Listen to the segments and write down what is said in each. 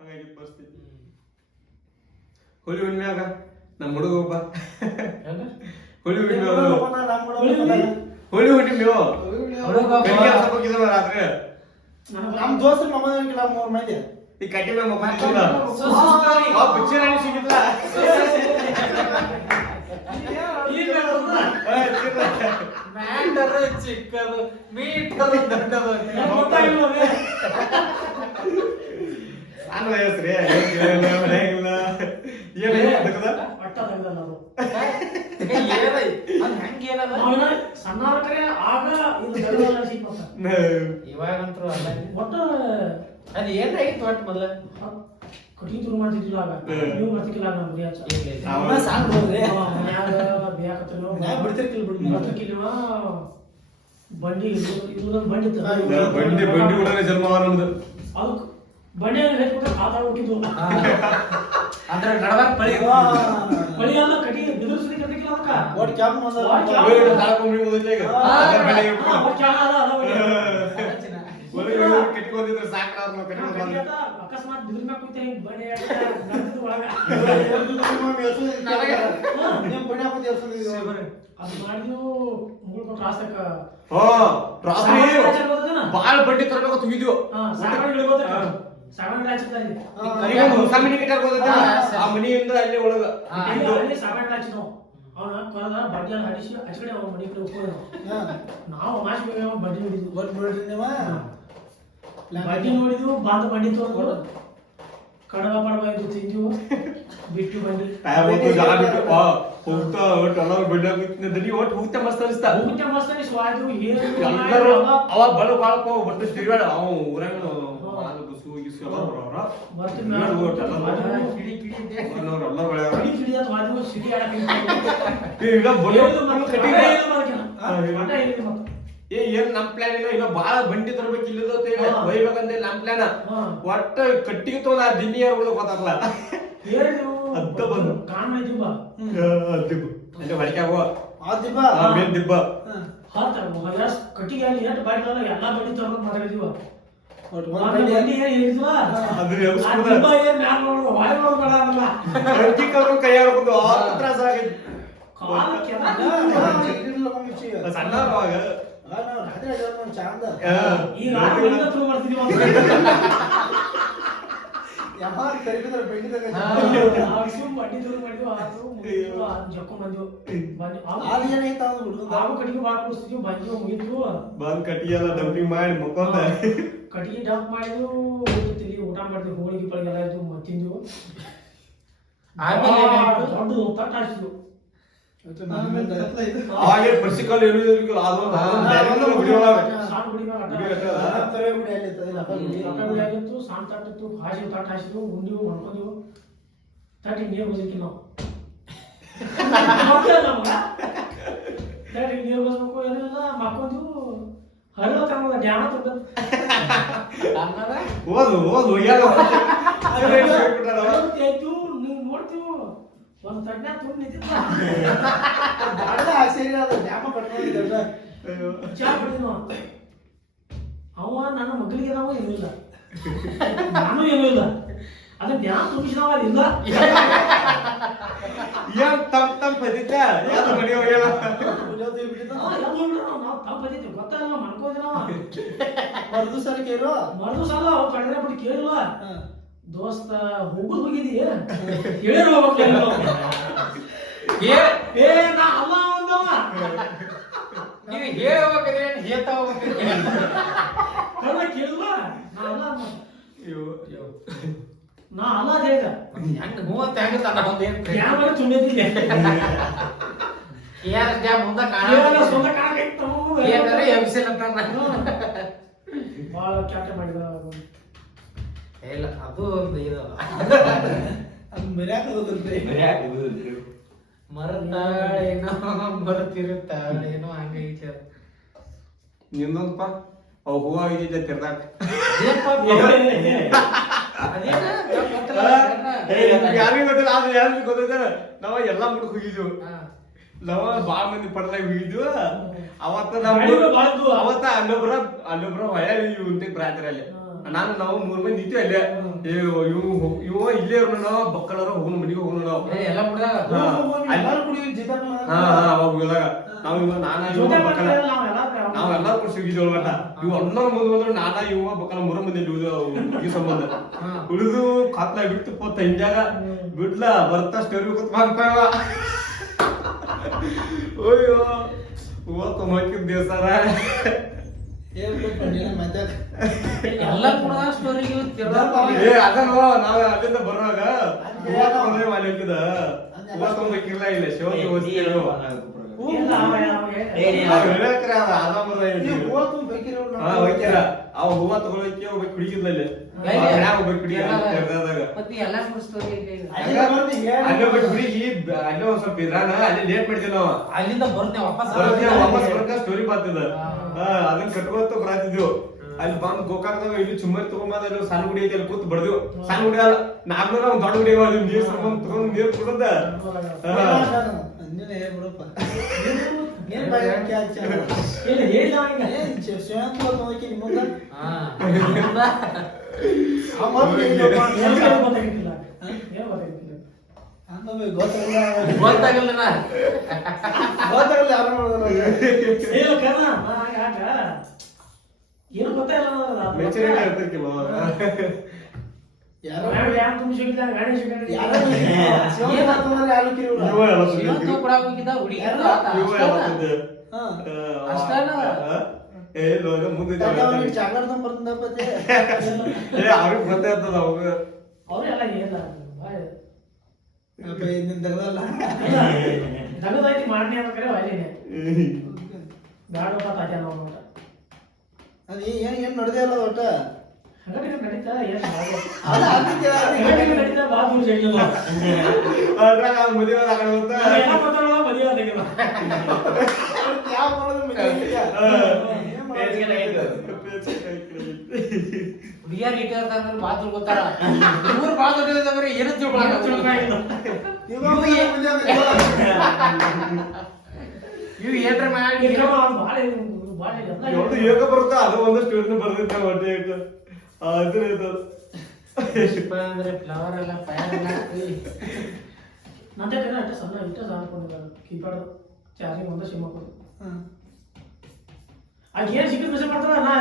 ಹಂಗಾಗಿತ್ತು ಪರಿಸ್ಥಿತಿ. ಹೋಳಿ ಹುಣ್ಣಿಮ್ಯಾಗ ನಮ್ಮ ಹುಡುಗ ಒಬ್ಬ ಹೋಳಿ ಹುಣ್ಣಿಮೆ ರಾತ್ರಿ ನಮ್ ದೋಸ್ತರು ಮೊಬೈಲ್ 3 ಮಂದಿ ಈ ಕಟ್ಟಿ ಮೇಲೆ ಪಿಕ್ಚರ್ ಸಿಗಿಲ್ಲ ಚಿಕ್ಕದು ಮೀಟರ್ ದೊಡ್ಡದು ಸಣ್ಣ ವಯಸ್ಸ್ರಿ ಇವಾಗಂತೂ ಅಲ್ಲ ಒಟ್ಟು ಅದ್ ಏನಾಗಿತ್ತು ಒಟ್ಟು ಮೊದಲ ಕಟಿ ಶುರು ಮಾಡ್ತಿದ್ದಿಲ್ಲ ಆಗ ನೀವು ಮಾಡ್ತಿಲ್ಲ ಬಂಡಿ ಬಂಡಿ ಬಂಡಿ ಬಂಡಿ ಹುಡುಗರ ಜನ್ಮ ನಮ್ದು ಅದು ಬಂಡಿ ಹೇಳ್ಬಿಟ್ಟು ಮಾತಾಡ್ಬಿಟ್ಟಿದ್ವು ಅದ್ರ ನಡವರ್ ಪಳಿ ಪಳಿ ಅಲ್ಲ ಕಟಿ ಬಿದಿರ್ಸಿ ಕಟ್ಟಿಲ್ಲ ಅದಕ್ಕ ಒಟ್ ಕ್ಯಾಪ್ ಕಟ್ಕೊಂಡಿದ್ರೆ ಸಾಕು ಅಕಸ್ಮಾತ್ ಬಿದ್ರ ಮ್ಯಾಗ ಕೂತ ಬಂಡಿ ಅದು ಮಾಡಿದ್ವು ಮುಗುಳ್ ಕೊಟ್ಟ ರಾಸ್ತಕ್ಕ ಬಾಳ ಬಡ್ಡಿ ತರಬೇಕು ತುಂಬಿದ್ವು ಸಾಗಣೆ ಹಚ್ಚಿದ್ವಿ ಆ ಮನಿಯಿಂದ ಅಲ್ಲಿ ಒಳಗ ಸಾಗಣೆ ಹಚ್ಚಿದ್ವು ಅವನ ಕರೆದ ಬಡ್ಡಿ ಅಲ್ಲಿ ಹಡಿಸಿ ಹಚ್ಕಡೆ ಅವ್ನ ಮನೆ ಕಡೆ ಹೋಗ್ಬೋದು ನಾವು ಮಾಸ್ ಬಡ್ಡಿ ನೋಡಿದ್ವಿ ಬಡ್ಡಿ ನೋಡಿದ್ವು ಬಾಂಧ ಬಂಡಿ ತೋರ್ಕೊಂಡು ಕಡಗ ಪಡಗ ಇದು ತಿಂದ್ವು ಬಿಟ್ಟು ಬಂಡಿ ಹೋಗ್ತಾ ಒಟ್ಟು ಹೋಗ್ತಾ ಮಸ್ತ್ ಅನಿಸ್ತಾ ಹೋಗ್ತಾ ಮಸ್ತ್ ಅನಿಸ್ ವಾಯ್ದು ಎಲ್ಲರೂ ಅವ ಬಳ ಬಾಳಪ್ಪ ಒಟ್ಟು ತಿರುಗಾಡ ಅವ ಊರಾಗ ಏನ್ ನಮ್ ಪ್ಲಾನ್ ಇಲ್ಲ ಈಗ ಬಾಳ ಬಂಡಿ ತರ್ಬೇಕು ಇಲ್ಲದ ಒಯ್ಬೇಕಂತ ನಮ್ ಪ್ಲಾನ್ ಒಟ್ಟ ಕಟ್ಟಿಗೆ ತಗೊಂಡ್ ಆ ದಿನ್ನಿಯಾರ ಗೊತ್ತಾಗಲ್ಲ ಅದ್ದ ಬಂದು ಅಂದ್ರೆ ಹೊಳಿಕೆ ಆಗೋ ಮೇನ್ ದಿಬ್ಬ ಕಟ್ಟಿಗೆ ಎಷ್ಟು ಬಾಡಿ ಎಲ್ಲಾ ಬಂಡಿ ತಗೊಂಡ್ ಮಾತಾಡಿದೀವ ಕೈ ಆಡ್ಕೊಂಡು ತ್ರಾಸ ಆಗೈತಿ ಸಣ್ಣ ಅವಾಗ ಬಂದ್ ಕಟ್ಟಿಗೆ ಎಲ್ಲ ಡಂಪಿಂಗ್ ಮಾಡಿ ಮುಖಂದ ಕಟ್ಟಿಗೆ ಡಂಪ್ ಮಾಡಿದ್ವು ಊಟ ಮಾಡಿದ್ವಿ ಹೋಳಿಗೆ ಪಳಿಗೆ ಎಲ್ಲ ಇದ್ವು ತಿಂದ್ವು ದೊಡ್ಡ ತಟ್ಟ ಹಾಕ್ಸಿದ್ವು ಅವಾಗೆ ಪರ್ಸಿಕಲ್ ಏನು ಸಣ್ಣ ತಟ್ಟಿತ್ತು ಹಾಸಿ ತಟ್ಟ ಹಾಸಿದ್ವು ಉಂಡಿವು ಮಾಡ್ಕೊಂಡಿವು ತಟ್ಟಿ ನೀರು ಬದಿಕಿಲ್ಲ ನಾವು ತಟ್ಟಿ ನೀರು ಬಸ್ಬೇಕು ಏನಿಲ್ಲ ಮಾಡ್ಕೊಂಡ್ವು ಹರಿವ ತಮ್ಮ ಧ್ಯಾನ ಓದು ಓದು ನೀವು ನೋಡ್ತೀವಿ ಒಂದು ತಟ್ಟೆ ತುಂಬ ನಿಂತಿದ್ದ ಚಾ ಕುಡಿದ್ನು ಅವ ನನ್ನ ಮಗಳಿಗೆ ನಾವು ಏನೂ ಇಲ್ಲ ನಾನು ಏನೂ ಇಲ್ಲ ಅದನ್ನ ಧ್ಯಾನ ತುಂಬಿಸಿದವ ಇಲ್ಲ ಏನ್ ತಮ್ ತಮ್ ಪದಿತ ಯಾವ್ದು ಮನೆ ಹೋಗ್ಯಾಳ ನಾವು ತಮ್ಮ ಪದಿತೀವಿ ಗೊತ್ತಲ್ಲ ಮಾಡ್ಕೋದಿಲ್ಲ ಮರ್ದು ಸಲ ಕೇಳು ಮರ್ದು ಸಲ ಅವ್ ಕಡೆದ್ರೆ ಬಿಟ್ಟು ಕೇಳಿಲ್ಲ ದೋಸ್ತ ಹೋಗುದ್ ಹೋಗಿದಿ ಹೇಳಿರೋ ಏ ನಾ ಅಲ್ಲ ಒಂದವ ನೀವು ಹೇಳ್ಬೇಕಂದ್ರೆ ಹೇಳ್ತಾ ಹೋಗ್ಬೇಕ್ರಿ ಕೇಳಿಲ್ಲ ನಾ ಅಲ್ಲ ನಾ ಅಲ್ಲ ಹೇಳಿದ ಹೆಂಗ್ ಮೂವತ್ತು ಹೆಂಗ ತನ್ನ ಒಂದೇನು ಯಾವ ತುಂಬಿದ್ದಿಲ್ಲ ಯಾರ ಡ್ಯಾಮ್ ಮುಂದೆ ಸ್ವಂತ ಕಾಣಬೇಕು ಏನಾರ ಎಬ್ಸಿಲ್ ಅಂತ ಭಾಳ ಕ್ಯಾಟ ಮಾಡಿದ ಇಲ್ಲ ಅದು ಒಂದು ಇದಲ್ಲ ಅದು ಮರ್ಯಾಕೆ ಮರತಾಳೇನೋ ಮರತಿರುತ್ತಾಳೇನೋ ಹಂಗೈತೆ ಅದು ನಿಂದೊಂದಪ್ಪ ಅವು ಹೂವ ಆಗಿದ್ದೆ ತಿರ್ದಾಕ ಯಾರಿಗೂ ಗೊತ್ತಿಲ್ಲ ಅದು ಯಾರಿಗೂ ಗೊತ್ತಿಲ್ಲ ನಾವ ಎಲ್ಲಾ ಮುಡ್ಕ್ ಹೋಗಿದ್ವು ನಾವ ಬಾಳ ಮಂದಿ ಪಡ್ಲಾಗ ಹೋಗಿದ್ವು ಅವತ್ತ ಅಲ್ಲೊಬ್ರ ಹೊಳ್ಳಿ ಉಂಟೆ ಪ್ರಾಂತರಲ್ಲಿ ನಾವು 3 ಮಂದಿ ನಿಂತೀವಿ ಅಲ್ಲೇ ಇವ ಇಲ್ಲೇ ಇವ್ರು ನಾವು ಬಕ್ಕಳರ ಹೋಗೋಣ ಮನೆಗೆ ಹೋಗೋಣ ನಾವು ಎಲ್ಲ ಬಿಡ ಹೋಗಿದಾಗ ನಾವೆಲ್ಲ ಕೂಡ ಸಿಗಿದ್ವಿ ಒಳಗಟ್ಟ ಇವ್ ಎಲ್ಲರ ಮುಂದೆ ಬಂದ್ರು ನಾನಾ ಇವ ಬಕ್ಕಳ 3 ಮಂದಿ ಈ ಸಂಬಂಧ ಉಳಿದು ಕಾತ್ಲ ಬಿಟ್ಟು ಪೋತ ಹಿಂಜಾಗ ಬಿಡ್ಲ ಬರ್ತಾ ಸ್ಟೋರಿ ಕೂತ್ ಮಾಡ್ತಾವ ಅಯ್ಯೋ ಇವತ್ತು ಮಕ್ಕಿದ ದೇವಸ್ಥಾನ ಎಲ್ಲ ಕೂಡ ಸ್ಟೋರಿಗೆ ಅದಲ್ವ ನಾವ್ ಅಲ್ಲಿಂದ ಬರುವಾಗ ಮಾಲಿಕಿದ ಇವತ್ತೊಂದಕ್ಕಿಲ್ಲ ಇಲ್ಲ ಶಿವಕ್ಕೆ ಹೋಗ್ತೀವಿ ಅವ ಹೂವ ತಗೊಳಕ್ಕೆ ಹೋಗ್ಬೇಕು ಕುಡಿಗಿದ್ಲ ಅಲ್ಲಿ ಅಲ್ಲೇ ಹುಡುಗಿ ಅಲ್ಲೇ ಒಂದ್ ಸ್ವಲ್ಪ ಇದ್ರಾನ ಅಲ್ಲಿ ಲೇಟ್ ಮಾಡಿದ್ವಿ ನಾವು ಅಲ್ಲಿಂದ ಬರ್ತೇವೆ ವಾಪಸ್ ಬರ್ಕ ಸ್ಟೋರಿ ಬರ್ತಿದ ಅದನ್ನ ಕಟ್ಕೊತ ಬರಾತಿದ್ವು ಅಲ್ಲಿ ಬಂದ್ ಗೋಕಾಕದಾಗ ಇಲ್ಲಿ ಚುಮ್ಮರಿ ತಗೊಂಬಂದ ಅಲ್ಲಿ ಸಣ್ಣ ಗುಡಿ ಐತಿ ಅಲ್ಲಿ ಕೂತ್ ಬಡ್ದು ಸಣ್ಣ ಗುಡಿ ಅಲ್ಲ ನಾಗ್ನೂರ ಒಂದ್ ದೊಡ್ಡ ಗುಡಿ ಅಲ್ಲಿ ನೀರ್ ಸಂಬಂಧ ತಗೊಂಡ್ ನೀರ್ ಕುಡದ ಗೊತ್ತಾಗಲ್ಲ ಏನು ಗೊತ್ತಾಗಿಲ್ಲ ಅವ್ರಿಗೆ ಗೊತ್ತಾಗ್ತದ ಅವಾಗ ಅವ್ರೆಲ್ಲ ದಗದೈತಿ ಮಾಡ್ನಿ ಅನ್ನಕರೆ ವಾಲಿನೇ ಬ್ಯಾಡಪ್ಪ ತಾಜಾ ನಾವು ಅದು ಏನ್ ನಡೆದೇ ಅಲ್ಲ ಒಟ್ಟ ನಡೀತಾ ನಡೀತಾ ಬಾ ದೂರ ಜೈಲಿಲ್ಲ ಅದ್ರಾಗ ಮದುವೆ ಮದುವೆ ಯಾವ ಹುಡುಗಿಯರ್ ಇಟ್ಟಿರ್ತಾರೆ ಮಾತು ಗೊತ್ತಾರ ಇವ್ರು ಬಾಳ ದೊಡ್ಡದಂದ್ರೆ ಏನು ಇವ್ ಏನ್ರ ಮಾಡಿ ಏಕ ಬರುತ್ತ ಅದು ಒಂದು ಸ್ಟೋರಿನ ಬರ್ದಿತ್ತ ಹೊಟ್ಟೆ ಅಂದ್ರೆ ಫ್ಲವರ್ ಎಲ್ಲ ಫೈರ್ ಎಲ್ಲ ನಂದೇ ಕಡೆ ಅಷ್ಟೇ ಸಣ್ಣ ಇಷ್ಟ ಸಾಕೊಂಡಿದ್ದಾರೆ ಕೀಪ್ಯಾಡ್ ಚಾರ್ಜಿಂಗ್ ಒಂದೇ ಸಿಮ್ ಹಾಕೋದು ಆಗ ಏನ್ ಸಿಕ್ಕಿದ ಮೆಸೇಜ್ ಮಾಡ್ತಾರ ನಾ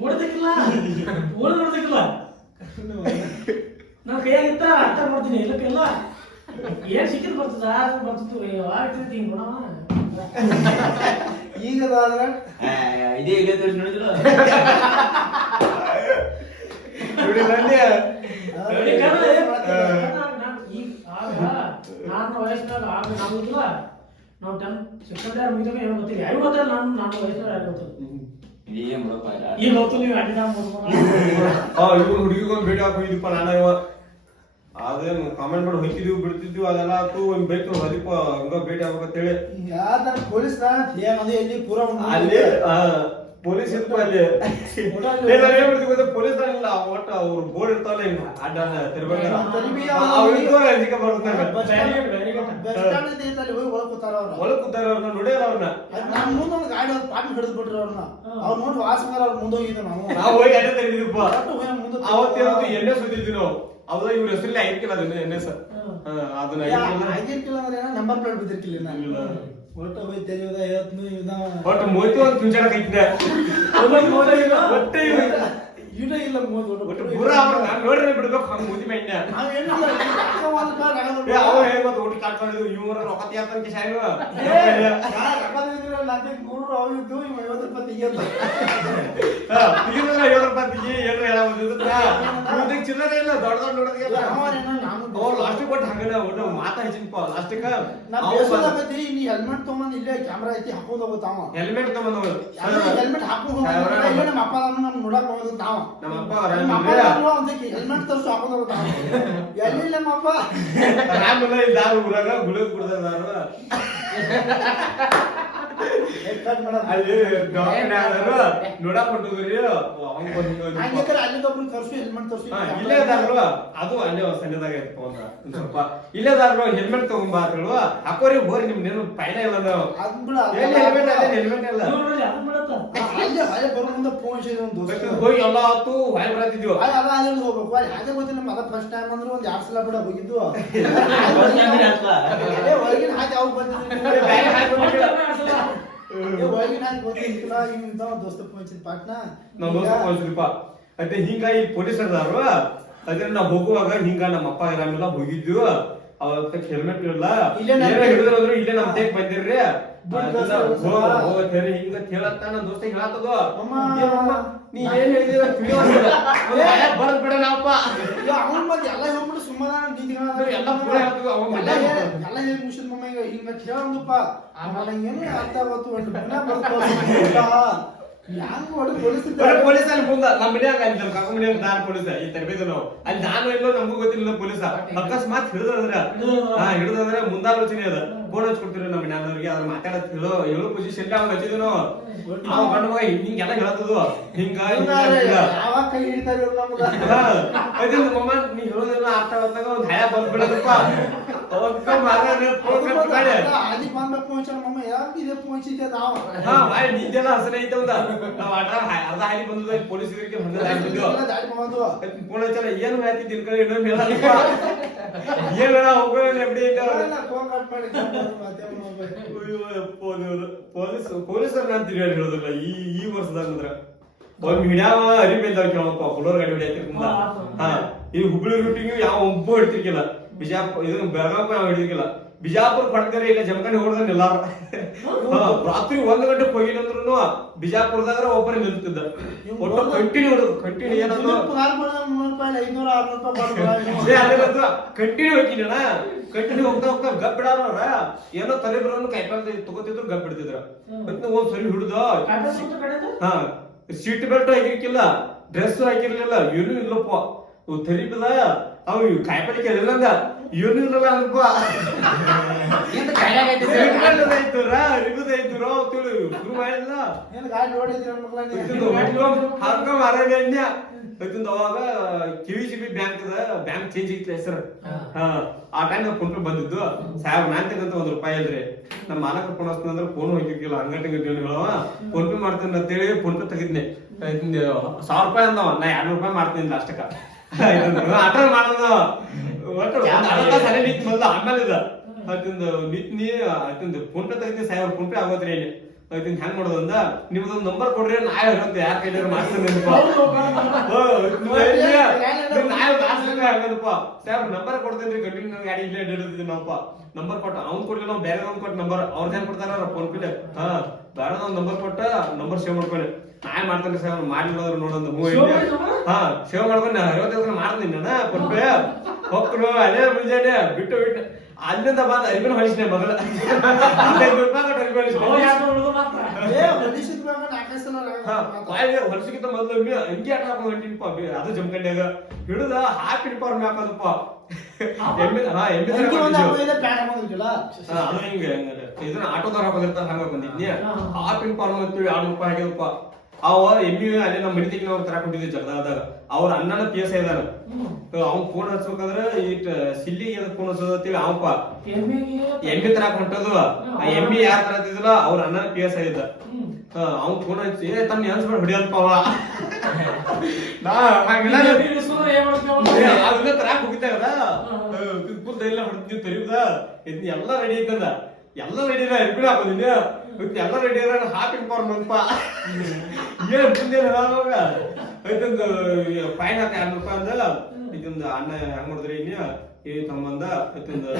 ನೋಡ್ದಕ್ಕಿಲ್ಲ ನೋಡ್ದಕ್ಕಿಲ್ಲ ನನ್ನ ಕೈಯಾಗಿತ್ತ ಅರ್ಥ ಮಾಡ್ತೀನಿ ಇಲ್ಲಕ್ಕೆಲ್ಲ ಏನ್ ಸಿಕ್ಕಿದ್ ಬರ್ತದ ಬರ್ತಿತ್ತು ಆಗ್ತೈತಿ ಹಿಂಗ್ ನೋಡವ ಈಗ ಇದೇ ಇದೇ ತೋರಿಸಿ ನೋಡಿದ್ರು ನಾನು ವಯಸ್ಸಿನಾಗ ಆಗ ನಮಗಿಲ್ಲ ನಾವು 10 ಸೆಕೆಂಡ್ ಇಯರ್ ಮುಗಿದಾಗ ಏನು ಗೊತ್ತಿಲ್ಲ ಯಾರು ಗೊತ್ತಿಲ್ಲ ನಾನು ವಯಸ್ಸಿನಾಗ ಯಾರು ಗೊತ್ತಿಲ್ಲ ಈಗ ಗೊತ್ತು ನೀವು ಇವ್ರು ಹುಡುಗಿಗೊಂದು ಭೇಟಿ ಹಾಕಿದ್ಯಪ್ಪ ನಾನು ಅದೇನು ಕಾಮೆಂಟ್ ಮಾಡಿ ಹೋಗಿದ್ವಿ ಬಿಡ್ತಿದ್ವಿ ಅದೆಲ್ಲ ಆತು ಒಂದ್ ಬೇಕು ಹರಿಪ ಹಂಗ ಭೇಟಿ ಆಗ್ಬೇಕಂತೇಳಿ ಯಾರ ಪೊಲೀಸ್ ಎಲ್ಲಿ ಪೂರ ಅಲ್ಲಿ ಪೊಲೀಸ್ ಇತ್ತು ಅಲ್ಲಿ ಪೊಲೀಸ್ ಇಲ್ಲ ಒಟ್ಟ ಅವ್ರು ಬೋರ್ಡ್ ಇರ್ತಾವಲ್ಲ ಹಿಂಗ ಅಡ್ಡ ಒಳಗ್ ಕೂತಾರ ಅವ್ರನ್ನ ನೋಡ್ಯಾರ ಅವ್ರನ್ನ ನಮ್ ಮುಂದೊಂದು ಗಾಡಿ ಒಂದು ಪಾಟ್ ಹಿಡಿದು ಬಿಟ್ರಿ ಅವ್ರನ್ನ ಅವ್ರು ನೋಡಿ ವಾಸಂಗಾರ ಅವ್ರ ಮುಂದೆ ಹೋಗಿದ್ದೆ ನಾವು ಹೋಗಿ ಅಡ್ಡ ತೆಗೆದಿದ್ವಿ ಅವತ್ತೇನಂತೂ ಎಣ್ಣೆ ಸುತ್ತಿದ್ವಿ ನಾವು ಅವಾಗ ಇವ್ರ ಹೆಸರಲ್ಲಿ ಆಗಿರ್ಕಿಲ್ಲ ಅದನ್ನ ಎಣ್ಣೆ ಸರ್ ಅದನ್ನ ಆಗಿರ್ಕಿಲ್ಲ ಅಂದ್ರೆ ನಂಬರ್ ಪ್ಲೇಟ್ ಬಿದ್ದಿರ್ಕಿಲ್ಲ ಒಟ್ಟು ಹೋಗಿ ತೆರೆಯೋದ ಒಟ್ಟು ಮೋತಿ ಒಂದು ಕಿಂಚಾಡ ಕೈತಿದ್ದೆ ಒಟ್ಟೆ ಇಡೇ ಇಲ್ಲ ಒಟ್ಟು ಪೂರ ಅವ್ರು ನಾನು ನೋಡ್ರೆ ಬಿಡ್ಬೇಕು ಹಂಗ ಮೋತಿ ಮೈನ್ಯ ಅವ ಹೇಳ್ಬೋದು ಒಟ್ಟು ಕಾಡ್ಕೊಂಡಿದ್ರು ಇವ್ರ ರೊಕ್ಕತಿ ಅಂತ ಶಾಯ್ನು ಚಿಲ್ಲರೆ ಇಲ್ಲ ದೊಡ್ಡ ದೊಡ್ಡ ನೋಡೋದಿಲ್ಲ ಅವ್ರು ಲಾಸ್ಟಿಗೆ ಕೊಟ್ಟು ಹಂಗನ ಒಟ್ಟು ಮಾತಾ ಹೆಚ್ಚಿನಪ್ಪ ಲಾಸ್ಟಿಗೆ ಹೆಲ್ಮೆಟ್ ತಗೊಂಡ್ ಇಲ್ಲೇ ಕ್ಯಾಮ್ರಾ ಐತಿ ಹಾಕೊಂಡ್ ಹೋಗುತ್ತಾವ ಹೆಲ್ಮೆಟ್ ತಗೊಂಡ್ ಹೆಲ್ಮೆಟ್ ಹಾಕೊಂಡ್ ನಮ್ಮ ಅಪ್ಪ ನಮ್ ನೋಡಕ್ ಹೋಗುದು ತಾವ ನಮ್ಮ ಅಪ್ಪ ಹೆಲ್ಮೆಟ್ ತರ್ಸು ಹಾಕೊಂಡ್ ಹೋಗುತ್ತಾವ ಎಲ್ಲಿಲ್ಲ ನಮ್ಮಪ್ಪ ರಾಮಲ್ಲ ಇಲ್ಲಿ ದಾರು ಊರಾಗ ಗುಳಿಗೆ ಕುಡ್ದಾರ ದಾರು ಅಲ್ಲಿ ನೋಡಕ್ ಹೊಂಟಿದ್ರಿ ಅಲ್ಲಿದ್ದೊಬ್ರು ತರ್ಸು ಹೆಲ್ಮೆಟ್ ತರ್ಸು ಇಲ್ಲೇ ಅದಾರಲ್ವ ಅದು ಅಲ್ಲೇ ಸಣ್ಣದಾಗ ಒಂದ್ ಸ್ವಲ್ಪ ಇಲ್ಲದಾದ್ರು ಹೆಲ್ಮೆಟ್ ತಗೊಂಬಾ ಅಂತ ಹೇಳುವ ಹಾಕೋರಿ ಹೋರಿ ನಿಮ್ನೇನು ಪೈನ ಇಲ್ಲ ನಾವು ಅದ್ ಬಿಡ ಎಲ್ಲಿ ಹೆಲ್ಮೆಟ್ ಅಲ್ಲ ಹೆಲ್ಮೆಟ್ ಇಲ್ಲ ನೋಡಿ ಅದನ್ನ ಬಿಡತ್ತ ಅಲ್ಲೇ ಬರೋ ಮುಂದೆ ಫೋನ್ ചെയ്ത് ಒಂದು ದೋಸ್ತ ಹೋಗಿ ಎಲ್ಲ ಹೊತ್ತು ಹೊಯ್ ಬರತ್ತಿದ್ವು ಅಲ್ಲ ಅಲ್ಲಿ ಹೋಗ್ಬೇಕು ಅಲ್ಲಿ ಅದೇ ಗೊತ್ತಿಲ್ಲ ಮಗ ಫಸ್ಟ್ ಟೈಮ್ ಅಂದ್ರೆ ಒಂದ್ 2 ಸಲ ಬಿಡ ಹೋಗಿದ್ದು ಒಳಗಿನ ಹಾಕಿ ಅವ್ರು ಬಂದಿದ್ರು ಬ್ಯಾಗ್ ಹಾಕ್ಬಿಟ್ಟು ಒಳಗಿನ ಹಾಕಿ ಗೊತ್ತಿಲ್ಲ ಇಂತ ದೋಸ್ತ ಫೋನ್ ചെയ്ത് ಪಾಟ್ನಾ ನಮ್ಮ ದೋಸ್ತ ಕಳ್ಸಿದ್ರಪ್ಪ ಅದೇ ಹಿಂಗಾಗಿ ಪೊಲೀಸ್ ಅದಾರು ಅದ್ರ ನಾವು ಹೋಗುವಾಗ ಹಿಂಗ ನಮ್ಮ ಅಪ್ಪ ಇರಾಮಿಲ್ಲ ಹೋಗಿದ್ವಿ ಅವತ್ತ ಹೆಲ್ಮೆಟ್ ಇಲ್ಲ ಹಿಡಿದ್ರು ಇಲ್ಲೇ ನಮ್ ಟೇಕ್ ಬಂದಿರ್ರಿ ಹೋಗತ್ತೇರಿ ಹಿಂಗ ಹೇಳತ್ತ ನನ್ನ ದೋಸ್ತ ಹೇಳತ್ತದ ನೀ ಏನ್ ಹೇಳಿದಿರ ಬರದ್ ಬಿಡ ನಾವಪ್ಪ ಅವ್ನ ಮತ್ತೆ ಎಲ್ಲ ಹೇಳ್ಬಿಟ್ಟು ಸುಮ್ಮನೆ ನಿಂತ್ಕೊಳ್ಳೋದು ಎಲ್ಲ ಪೂರ ಹೇಳ್ತೀವಿ ಅವ ಎಲ್ಲ ಹೇಳಿ ಮುಗಿಸಿದ ಮಮ್ಮ ಈಗ ಹಿಂಗ ಕೇಳಂದಪ್ಪ ಆಮೇಲೆ ಏನು ಅರ್ಥ ಆಗೋತು ಒಂದು ಪುನಃ ಬರ್ತಾ ಹ್ಯಾಂಗ ಹೊಡೆದು ಪೊಲೀಸ್ ಅಲ್ಲಿ ಬಂದ ನಮ್ಮ ಮನ್ಯಾಗ ಅಲ್ಲಿ ನಮ್ಮ ಕಾಕ ಮನ್ಯಾಗ ನಾನು ಪೊಲೀಸ್ ಈ ತರಬೇತಿ ನಾವು ಅಲ್ಲಿ ನಾನು ಎಲ್ಲೋ ನಮಗೂ ಗೊತ್ತಿಲ್ಲ ಪೊಲೀಸ ಅಕಸ್ಮಾತ್ ಹಿಡಿದ್ರೆ ಹಿಡಿದ್ರೆ ಮುಂದಾಲೋಚನೆ ಅದ ಫೋನ್ ಹಚ್ಕೊಡ್ತೀವಿ ನಮ್ಮ ಮನ್ಯಾನವ್ರಿಗೆ ಅದ್ರ ಮಾತಾಡತ್ ಹೇಳೋ ಪೊಸಿಷನ್ ಅವಾಗ ಹಚ್ಚಿದ್ವಿ ನಾವು ಗಂಡ ಮಗ ಹಿಂಗೆಲ್ಲ ಹೇಳತ್ತದು ಹಿಂಗ ಯಾವಾಗ ಕೈ ಹಿಡಿತಾರೆ ನಮ್ಗ ಅದನ್ನ ಮಮ್ಮ ನೀ ಹೇಳೋದೆಲ್ಲ ಅರ್ಥ ಆದಾಗ ಒಂದ್ ಹಯ ಬಂದ್ಬಿಡದಪ್ಪ ಅಲ್ಲಿ ಬಂದ ಫೋನ್ ಮಮ್ಮ ಯಾಕೆ ಇದೆ ಫೋನ್ ಚಿತ್ತೆ ನಾವು ನಿಂದೆಲ್ಲ ಹಸನ ಐತಂದ ನಾವ್ ಆಟ ಅರ್ಧ ಹಾಲಿ ಬಂದದ ಪೊಲೀಸ್ ಇದಕ್ಕೆ ಫೋನ್ ಹಚ್ಚಲ್ಲ ಏನು ಮಾಹಿತಿ ದಿನ ಕಡೆ ಇನ್ನೊಂದು ಹೇಳಪ್ಪ ಏನ ಹೋಗೋಣ ಎಬ್ಡಿ ಫೋನ್ ಕಟ್ ಮಾಡಿ ಪೊಲೀಸರು ನಾನು ತಿರುಗಾಡಿ ಹೇಳೋದಿಲ್ಲ ಈ ವರ್ಷದಾಗ ಅಂದ್ರೆ ಅವ್ರ ಹಿಡ್ಯಾವ ಅರಿಮೇಲ್ದವ್ರು ಕೇಳಪ್ಪ ಹುಡುಗರ ಗಾಡಿ ಹೊಡಿಯತ್ತಿರ್ಕಿಲ್ಲ ಈ ಹುಬ್ಳಿ ರೂಟಿಂಗ್ ಯಾವ ಒಬ್ಬ ಹಿಡ್ತಿರ್ಕಿಲ್ಲ ಬಿಜಾಪುರ ಇದು ಬೆಳಗಾವ್ ನಾವು ಹಿಡಿದಿಲ್ಲ ಬಿಜಾಪುರ ಪಡ್ಕರಿ ಇಲ್ಲ ಜಮಖಂಡಿ ಹೊಡೆದ ಎಲ್ಲಾರ ರಾತ್ರಿ 1 ಗಂಟೆ ಹೋಗಿನಂದ್ರು ಬಿಜಾಪುರದಾಗ ಒಬ್ಬರೇ ನಿಲ್ತಿದ್ದ ಒಟ್ಟು ಕಂಟಿನ್ಯೂ ಏನಂದ್ರು ಕಂಟಿನ್ಯೂ ಹೋಗಿನ ಕಂಟಿನ್ಯೂ ಹೋಗ್ತಾ ಹೋಗ್ತಾ ಗಪ್ ಬಿಡಾರ ಏನೋ ತಲೆ ಬರೋನು ಕೈಪಾಲ್ ತಗೋತಿದ್ರು ಗಪ್ ಬಿಡ್ತಿದ್ರ ಒಂದ್ ಸರಿ ಹಿಡಿದ ಸೀಟ್ ಬೆಲ್ಟ್ ಹಾಕಿರ್ಕಿಲ್ಲ ಡ್ರೆಸ್ ಹಾಕಿರ್ಲಿಲ್ಲ ಏನು ಇಲ್ಲಪ್ಪ ತರಿಬಿದ ಅವ್ ಕಾಯಿಪಲ್ಲೆ ಕೇಳಿಲ್ಲಂದ ಏನು ಇರಲ್ಲ ಅನ್ಕೋ ಅವಾಗ ಕಿವಿ ಬ್ಯಾಂಕ್ ಚೇಂಜ್ ಇತ್ತು ಹೆಸರು ಆ ಟೈಮ್ ಫೋನ್ ಪೇ ಬಂದಿದ್ದು ಸಾಹೇಬ್ ನಾನ್ ತೆಗಂತ ₹1 ಇಲ್ರಿ ನಮ್ಮ ಮಾಲಕ ಫೋನ್ ಹಚ್ತ ಅಂದ್ರೆ ಫೋನ್ ಹೋಗಿರ್ಕಿಲ್ಲ ಹಂಗಂಟ ಹೇಳವ ಫೋನ್ ಪೇ ಮಾಡ್ತೀನಿ ಅಂತೇಳಿ ಫೋನ್ ಪೇ ತೆಗಿದ್ನೆ ₹1,000 ಅಂದವ ನಾ ₹200 ಮಾಡ್ತೀನಿ ಅಷ್ಟಕ್ಕ ಆಟ ಮಾಡೋದು ಒಟ್ಟು ಸಲ ನಿಂತ ಮೊದಲು ಆಮೇಲೆ ಇದ ಅದರಿಂದ ನಿಂತ್ನಿ ಅದರಿಂದ ಫೋನ್ ಪೇ ತೆಗಿತೀನಿ ಸಾಹೇಬ್ ಫೋನ್ ಪೇ ಆಗೋದ್ರಿ ಇಲ್ಲಿ ಅದರಿಂದ ಹೆಂಗ್ ಮಾಡೋದು ಅಂದ ನಿಮ್ದೊಂದು ನಂಬರ್ ಕೊಡ್ರಿ ನಾ ಹೇಳಂತ ಯಾರ ಕೈಲಾರ ಮಾಡ್ತೀನಿ ಹಂಗದಪ್ಪ ಸಾಹೇಬ್ ನಂಬರ್ ಕೊಡ್ತೇನ್ರಿ ಕಂಟಿನ್ಯೂ ನನ್ ಗಾಡಿ ಇಲ್ಲೇ ಹಿಡಿದಿದ್ದೀನಿ ನಾವಪ್ಪ ನಂಬರ್ ಕೊಟ್ಟ ಅವ್ನ್ ಕೊಡ್ಲಿಲ್ಲ ನಾವು ಬೇರೆ ಅವ್ನ್ ಕೊಟ್ಟ ನಂಬರ್ ಅವ್ರ ಹೆಂಗ್ ಕೊಡ್ತಾರ ಫೋನ್ ಪೇ ಬೇರೆ ಒಂದ್ ನಂಬರ್ ಕೊಟ್ಟ ನಂಬರ್ ಸೇವ್ ಮಾಡ್ಕೊಂಡೆ ನಾ ಮಾಡ್ತೇನೆ ಸಾಹೇಬ್ ಮಾಡ್ಲಿಲ್ಲ ನೋಡೋದು ಸೇವ್ ಮಾಡ್ಕೊಂಡು 50 ಮಾಡ್ತೀನಿ ನಾನು ಫೋನ್ ಪೇ ಹೋಗ್ರು ಅದೇ ಮುಂಜಾನೆ ಬಿಟ್ಟು ಅಲ್ಲಿಂದ ಬಂದ ಅರಿವಿನ ಹೊಲಿಸಿದೆ ಮಗಳ ಹೊಲಸಿಗಿಂತ ಮೊದಲು ಅಂಗಿ ಆಟ ಹಾಕೊಂಡು ಹೊಂಟಿನಪ್ಪ ಅದು ಜಮಖಂಡ್ಯಾಗ ಹಿಡಿದ ಹಾಫ್ ಯೂನಿಫಾರ್ಮ್ ಹಾಕೋದಪ್ಪ ಅದು ಹಿಂಗ ಇದನ್ನ ಆಟೋದವ್ರು ಹಾಕೋದಿರ್ತಾರ ಹಂಗ ಬಂದಿದ್ನಿ ಹಾಫ್ ಯೂನಿಫಾರ್ಮ್ ಅಂತೀವಿ ₹200 ಹಾಕಿದಪ್ಪ ಅವ ಎಮ್ಮಿ ಅಲ್ಲಿ ನಮ್ಮ ಮನಿ ತೆಗಿ ನಾವು ತರಾಕೊಂಡಿದ್ವಿ ಜಗದಾದಾಗ ಅವ್ರ ಅಣ್ಣನ PS ಇದಾನ ಅವ್ನ್ ಫೋನ್ ಹಚ್ಬೇಕಂದ್ರ ಇಟ್ ಸಿಲ್ಲಿ ಫೋನ್ ಹಚ್ಚೋದತ್ತೀವಿ ಅವಪ್ಪ ಎಮ್ಮಿ ತರಾಕ್ ಹೊಂಟದು ಎಮ್ಮಿ ಯಾರ ತರತಿದ್ಲ ಅವ್ರ ಅಣ್ಣನ PS ಇದ್ದ ಅವ್ನ್ ಫೋನ್ ಹಚ್ಚಿ ತನ್ನ ಅನ್ಸ್ಬಿಡ್ ಹೊಡಿಯಲ್ಪ ಅವ ಅದನ್ನ ತರಾಕ್ ಹೋಗಿದ್ದಾಗದ ಎಲ್ಲ ಹೊಡ್ತೀವಿ ತರಿದ ಇದ್ನ ಎಲ್ಲ ರೆಡಿ ಐತಂದ ಎಲ್ಲ ರೆಡಿ ಇಲ್ಲ ಎರ್ಬಿಡ ಹಾಕೋದಿನ ಎಲ್ಲ ರೆಡಿ ಅದ ಹಾಫ್ ಯೂನಿಫಾರ್ಮ್ ಅಂತ ಏನ್ ಮುಂದೇನ ಐತಂದು ಫೈನ್ ಹಾಕ ₹200 ಅಂದ ಇದೊಂದು ಅಣ್ಣ ಹೆಂಗ್ ಮಾಡಿದ್ರಿ ಈ ಸಂಬಂಧ ಐತಂದು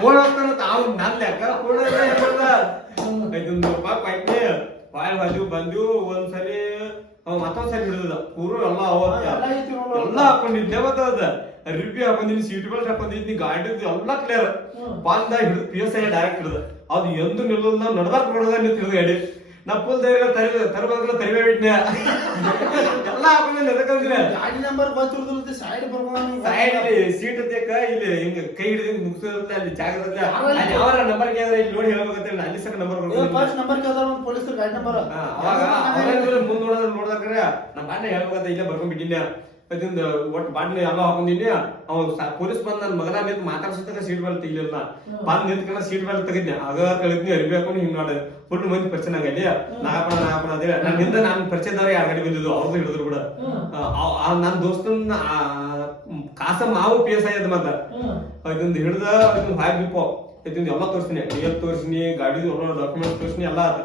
ಫೋನ್ ಹಾಕ್ತಾನಂತ ಅವ್ನು ನನ್ ಲೆಕ್ಕ ಫೋನ್ ಐತಂದು ಪಾಯ್ನಿ ಪಾಯ್ ಬಾಜು ಬಂದು ಒಂದ್ಸರಿ ಮತ್ತೊಂದ್ಸರಿ ಹಿಡಿದ ಪೂರ ಎಲ್ಲ ಎಲ್ಲ ಹಾಕೊಂಡಿದ್ದೆ ಮತ್ತದ ರಿವ್ಯೂ ಹಾಕೊಂಡಿನಿ ಸೀಟ್ ಬೆಲ್ಟ್ ಹಾಕೊಂಡಿದ್ನಿ ಗಾಡಿ ಎಲ್ಲ ಕ್ಲಿಯರ್ ಬಂದ ಹಿಡಿದು PSI ಡೈರೆಕ್ಟ್ ಹಿಡಿದ ಅದು ಎಂದು ನಿಲ್ಲಲ್ಲ ನಡ್ದಾಕ್ ನೋಡದ ನಿಂತಿರೋದು ಗಾಡಿ ನಾ ಫುಲ್ ಧೈರ್ಯ ತರಬಾರ್ದು ತರಿವೇ ಬಿಟ್ನೆ ಎಲ್ಲ ಹಾಕೊಂಡ್ ಎದಕ್ಕಂದ್ರೆ ಗಾಡಿ ನಂಬರ್ ಗೊತ್ತಿರೋದಿಲ್ಲ ಸೈಡ್ ಬರ್ಬೋದು ಸೈಡ್ ಸೀಟ್ ಅತ್ಯಕ ಇಲ್ಲಿ ಹಿಂಗ ಕೈ ಹಿಡಿದು ಮುಗಿಸೋದಿಲ್ಲ ಅಲ್ಲಿ ಜಾಗದಲ್ಲಿ ಅಲ್ಲಿ ಯಾವ ನಂಬರ್ ಕೇಳಿದ್ರೆ ಇಲ್ಲಿ ನೋಡಿ ಹೇಳ್ಬೇಕಂತ ಅಲ್ಲಿ ಸಕ ನಂಬರ್ ಫಸ್ಟ್ ನಂಬರ್ ಕೇಳಿದ್ರೆ ಒಂದು ಪೊಲೀಸರು ಗಾಡಿ ನಂಬರ್ ಅವಾಗ ಮುಂದೆ ನೋಡಿದ್ರೆ ನೋಡಿದ್ರೆ ನಮ್ಮ ಅಣ್ಣ ಹೇಳ್ಬೇಕಂತ ಇಲ್ಲೇ ಬರ್ಕೊಂಡ್ಬಿಟ್ಟಿನ ಅದರಿಂದ ಒಟ್ಟು ಬಾಂಡ್ಲಿ ಎಲ್ಲ ಹಾಕೊಂಡಿನಿ. ಅವ್ ಪೊಲೀಸ್ ಬಂದ್ ನನ್ ಮಗನ ನಿಂತು ಮಾತಾಡ್ಸೋದಾಗ ಸೀಟ್ ಬೆಲ್ಟ್ ತೆಗಿಲಿಲ್ಲ. ಬಂದ್ ನಿಂತ್ಕೊಂಡ ಸೀಟ್ ಬೆಲ್ಟ್ ತೆಗಿದ್ನಿ. ಆಗ ಕಳಿದ್ನಿ ಅರಿವಿ ಹಾಕೊಂಡು ಹಿಂಗ್ ನೋಡಿ ಫುಲ್ ಮಂದಿ ಪರಿಚಯ ಆಗಲಿ. ನಾಗಪ್ಪನ ಅದೇ ನನ್ನಿಂದ ನಾನು ಪರಿಚಯದವ್ರು ಯಾರು ಗಾಡಿ ಬಂದಿದ್ದು ಅವ್ರದ್ದು ಹಿಡಿದ್ರು ಕೂಡ. ನನ್ನ ದೋಸ್ತನ ಕಾಸ ಮಾವು ಪಿ ಎಸ್ ಆಯ್ತು ಮತ್ತ ಅದರಿಂದ ಹಿಡ್ದ ಅದನ್ನ ಹಾಕ್ಬಿಪ್ಪೋ ಇದರಿಂದ ಎಲ್ಲ ತೋರಿಸ್ತೀನಿ, ಟಿಎಫ್ ತೋರಿಸ್ತೀನಿ, ಗಾಡಿ ಡಾಕ್ಯುಮೆಂಟ್ಸ್ ತೋರಿಸ್ತೀನಿ, ಎಲ್ಲ ಆತ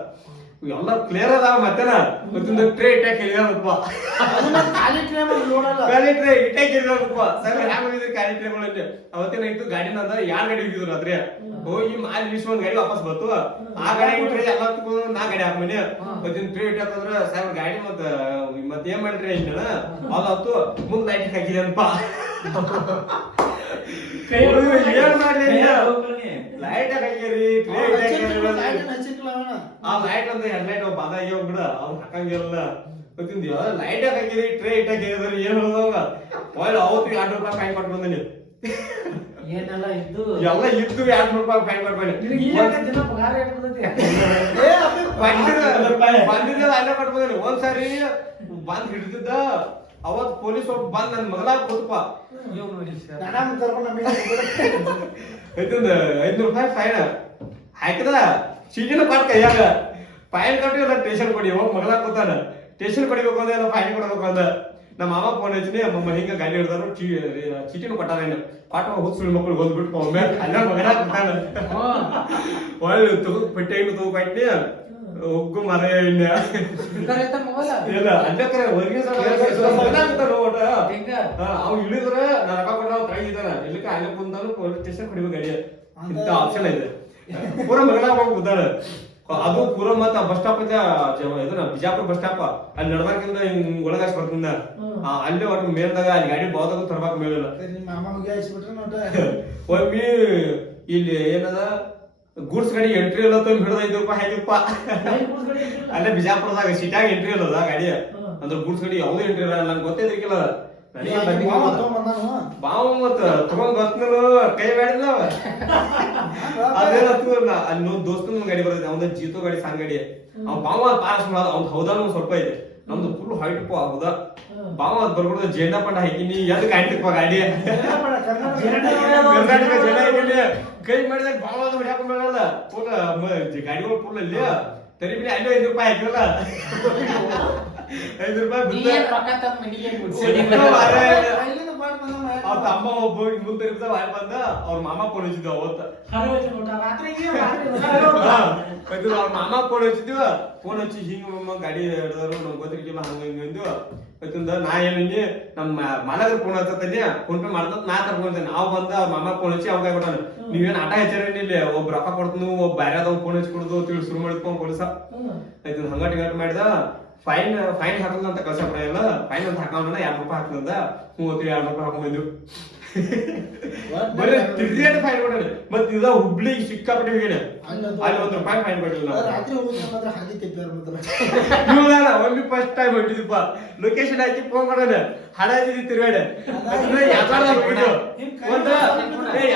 ಎಲ್ಲ ಕ್ಲಿಯರ್ ಅದಾವ. ಮತ್ತೇನ ಮತ್ತೊಂದು ಟ್ರೇ ಇಟ್ಟಾಕ ಹೇಳಿದಪ್ಪ, ಖಾಲಿ ಟ್ರೇ ನೋಡಲ್ಲ. ಖಾಲಿ ಟ್ರೇ ಇಟ್ಟಾಕ ಹೇಳಿದಪ್ಪ. ಸರ್ ಹ್ಯಾಂಗ ಹೋಗಿದ್ರಿ ಖಾಲಿ ಟ್ರೇಗಳಲ್ಲಿ? ಅವತ್ತೇನ ಇತ್ತು ಗಾಡಿನ ಅಂದ ಯಾರ್ ಗಾಡಿ ಹೋಗಿದ್ರು ಅದ್ರೆ ಹೋಗಿ ಮಾಲ್ ಇಳಿಸಿ ಒಂದ್ ಗಾಡಿ ವಾಪಸ್ ಬಂತು. ಆ ಗಾಡಿ ಟ್ರೇ ಎಲ್ಲ ತಗೊಂಡು ನಾ ಗಾಡಿ ಹಾಕ್ಮನಿ ಮತ್ತಿನ ಟ್ರೇ ಇಟ್ಟಾಕಂದ್ರ ಸಾಹೇಬ್ ಗಾಡಿ ಮತ್ ಏನ್ ಮಾಡ್ರಿ ಹಿಂಗ ಅದಾತು ಮುಂದ್ ಲೈಟ್ ಹಾಕಿದೆ ಅನ್ಪ. ಏನ್ ಮಾಡ್ಲಿ ಲೈಟ್ ಹಾಕಿರಿ ಟ್ರೇ ಆ ಲೈಟ್ ಅಂತ ಹೆಡ್ಲೈಟ್ ಬಾದಾಗಿ ಹೋಗ್ಬಿಡ ಅವ್ನು ಹಾಕಂಗಿರಲ್ಲ. ಗೊತ್ತಿಂದ ಲೈಟ್ ಹಾಕಿರಿ ಟ್ರೇ ಇಟ್ಟಾಕಿದ್ರಿ ಏನ್ ಹೇಳೋದಾಗ ಒಳ್ಳೆ ಅವತ್ತು ₹2 ಫೈನ್ ಕೊಟ್ಟು ಬಂದನಿ. ಏನೆಲ್ಲ ಇದ್ದು ಎಲ್ಲ ಇದ್ದು ₹2 ಫೈನ್ ಕೊಟ್ಟು ಬಂದಿ. ದಿನ ಪಗಾರ ಇರ್ತೈತಿ. ಬಂದಿದ್ದ ಅಲ್ಲೇ ಕೊಟ್ಟು ಬಂದನಿ. ಒಂದ್ಸಾರಿ ಬಂದ್ ಹಿಡಿದಿದ್ದ ಅವತ್ ಪೊಲೀಸ್ ಒಬ್ಬ ಬಂದ್ ನನ್ ಮಗಲ ಕೂತಪ್ಪ ₹500 ಫೈನ್ ಹಾಕಿದ ಚೀಟಿನ ಕೊಟ್ಟ ಕೈಯಾಗ ಫೈನ್ ಕೊಟ್ಟಿಲ್ಲ. ಸ್ಟೇಷನ್ ಕೊಡಿ ಹೋಗಿ ಮಗಳ ಕೂತಾನ. ಸ್ಟೇಷನ್ ಕೊಡಿಬೇಕು ಅಂದ್ರೆ ಎಲ್ಲ ಫೈನ್ ಕೊಡ್ಬೇಕು ಅಂದ. ನಮ್ಮ ಮಾಮ ಫೋನ್ ಹಚ್ಚಿನಿ, ಅಮ್ಮ ಹಿಂಗ ಗಾಡಿ ಹಿಡ್ದಾರು ಚೀಟಿನ ಕೊಟ್ಟಾರ ಕೊಟ್ಟ ಹುಚ್ಚು ಮಕ್ಕಳು ಹೋದ್ಬಿಟ್ಟು ಒಮ್ಮೆ ಅಲ್ಲ ಮಗನ ಕೂತಾನ. ಒಳ್ಳೆ ತಗೋ ಪೆಟ್ಟೆ ಇನ್ನು ತಗೋಬಿಟ್ನಿ ಉಗ್ಗು ಮರ ಇಲ್ಲ ಅಲ್ಲಕ್ರೆ ಹೊರಗೆ ಅವ್ ಇಳಿದ್ರ ನಾ ರೊಕ್ಕ ಕೊಟ್ಟ ಕೈಗಿದಾನ ಇಲ್ಲಕ್ಕೆ ಅಲ್ಲೇ ಕುಂತಾನು ಪೊಲೀಸ್ ಸ್ಟೇಷನ್ ಕೊಡಿಬೇಕು ಗಾಡಿ. ಇಂತ ಆಪ್ಷನ್ ಇದೆ. ಪೂರ ಮಗಳ ಹೋಗಿ ಕೂತಾಳ. ಅದು ಪೂರ ಮತ್ತ ಬಸ್ ಸ್ಟಾಪ್ ಐತೆ ಇದನ್ನ ಬಿಜಾಪುರ ಬಸ್ ಸ್ಟಾಪ್ ಅಲ್ಲಿ ನಡ್ಬಾರ್ಕಿಂದ ಹಿಂಗ್ ಒಳಗಾಸ್ ಬರ್ತಿಂದ ಅಲ್ಲೇ ಒಟ್ಟು ಮೇಲ್ದಾಗ ಅಲ್ಲಿ ಗಾಡಿ ಬಹುದಾಗ ತರ್ಬಾಕ್ ಮೇಲಿಲ್ಲ. ಒಮ್ಮಿ ಇಲ್ಲಿ ಏನದ ಗೂಡ್ಸ್ ಗಾಡಿ ಎಂಟ್ರಿ ಇಲ್ಲ ಹಿಡ್ದ ₹5 ಹಾಕಿಪ್ಪ. ಅಲ್ಲೇ ಬಿಜಾಪುರದಾಗ ಸಿಟ್ಯಾಗ ಎಂಟ್ರಿ ಇಲ್ಲದ ಗಾಡಿ ಅಂದ್ರೆ ಗೂಡ್ಸ್ ಗಾಡಿ ಯಾವ್ದು ಎಂಟ್ರಿ ಇರಲ್ಲ. ನಂಗೆ ಗೊತ್ತಿದ್ದಿಕ್ಕಿಲ್ಲ ಬಾವು ಮತ್ತ ತಗೊಂಡ್ ಬರ್ತನಲ್ಲ ಕೈ ಮಾಡಿಲ್ಲ ಅದೇನತ್ತು. ಅಲ್ಲಿ ದೋಸ್ತನ ಗಾಡಿ ಬರ್ತೈತೆ ಅವ್ನ ಜೀತೋ ಗಾಡಿ ಸಣ್ಣ ಗಾಡಿ ಅವ್ ಬಾವ ಪಾಸ್ ಅವ್ನ ಹೌದಾನು ಸ್ವಲ್ಪ ಇದೆ. ನಮ್ದು ಫುಲ್ ಹೈಟ್ ಹೌದಾ ಬಾವ ಅದ್ ಬರ್ಬಿಡ್ದ ಜೇಂಡಾ ಪಂಡ ಹಾಕಿನಿ ಎದ್ ಕಾಯ್ತಿಪ್ಪ ಗಾಡಿ ಕರ್ನಾಟಕ ಜನ ಹಾಕಿನಿ ಕೈ ಮಾಡಿದಾಗ ಬಾವ ಅದು ಹೊಡ್ಯಾಕೊಂಡ್ಬರಲ್ಲ ಫುಲ್ ಗಾಡಿಗಳು ಫುಲ್ ಅಲ್ಲಿ ತರಿ ಬಿಡಿ ಅಲ್ಲೇ ₹5 ಹಾಕಿರಲ್ಲ. ಅವ್ರ ಅಮ್ಮ ಒಬ್ಬ ಮುಂದೆ ಬಂದ ಅವ್ರ ಮಾಮ ಫೋನ್ ಹಚ್ಚಿದ್ವಿ ಅವತ್ತ. ಅವ್ರ ಮಾಮ ಫೋನ್ ಹಚ್ಚಿದ್ವಿ. ಫೋನ್ ಹಚ್ಚಿ ಹಿಂಗ ಗಾಡಿ ಹಿಡ್ದಾರು ನಮ್ಗೆ ಗೊತ್ತಿರ್ಕಿಲ್ಲ ಹಂಗ ಹಿಂಗ ಮತ್ತೊಂದ ನಾ ಏನಿ ನಮ್ಮ ಮಾಲಕರು ಫೋನ್ ಹಚ್ಚತ್ತಲ್ಲಿ ಫೋನ್ ಪೇ ಮಾಡ್ತ ನಾ ತರ್ಕೊಂತೇನೆ. ನಾವ್ ಬಂದ ಅವ್ರ ಮಾಮ ಫೋನ್ ಹಚ್ಚಿ ಅವಾಗ ಕೊಟ್ಟಾನ ನೀವೇನ್ ಆಟ ಹಚ್ಚಾರೇನಿ ಇಲ್ಲಿ ಒಬ್ಬ ರೊಕ್ಕ ಕೊಡ್ತನು ಒಬ್ಬ ಬೇರೆದವ್ ಫೋನ್ ಹಚ್ಚಿ ಕೊಡುದು ತಿಳಿ ಶುರು ಮಾಡಿದ್ಕೊಂಡ್ ಪೊಲೀಸ ಆಯ್ತು ಹಂಗಟ್ ಹಿಂಗಟ್ ಮಾಡಿದ. ಫೈನ್ ಹಾಕಲ್ಲ ಅಂತ ಕಳ್ಸ ಇಲ್ಲ ಫೈನ್ ಅಂತ ಹಾಕೋಣ ₹2 ಹಾಕಂದ ₹2 ಹಾಕೊಂಡ್ಬಂದ್ರು. ಬರೀ ತಿರ್ಗೇಟ್ ಫೈನ್ ಕೊಡೋಣ. ಮತ್ ಇದ ಹುಬ್ಳಿಗೆ ಸಿಕ್ಕಾಪಟ್ಟೆ ಹೋಗ್ಯಾನ ಅಲ್ಲಿ ₹1 ಫೈನ್ ಕೊಟ್ಟಿಲ್ಲ. ಒಮ್ಮೆ ಫಸ್ಟ್ ಟೈಮ್ ಹೊಂಟಿದ್ಯಪ್ಪ ಲೊಕೇಶನ್ ಹಾಕಿ ಫೋನ್ ಮಾಡೋಣ ಹಡಾಜಿದಿ ತಿರ್ಗಾಡ ಯಾವ್ದಾರ್ದಾಗ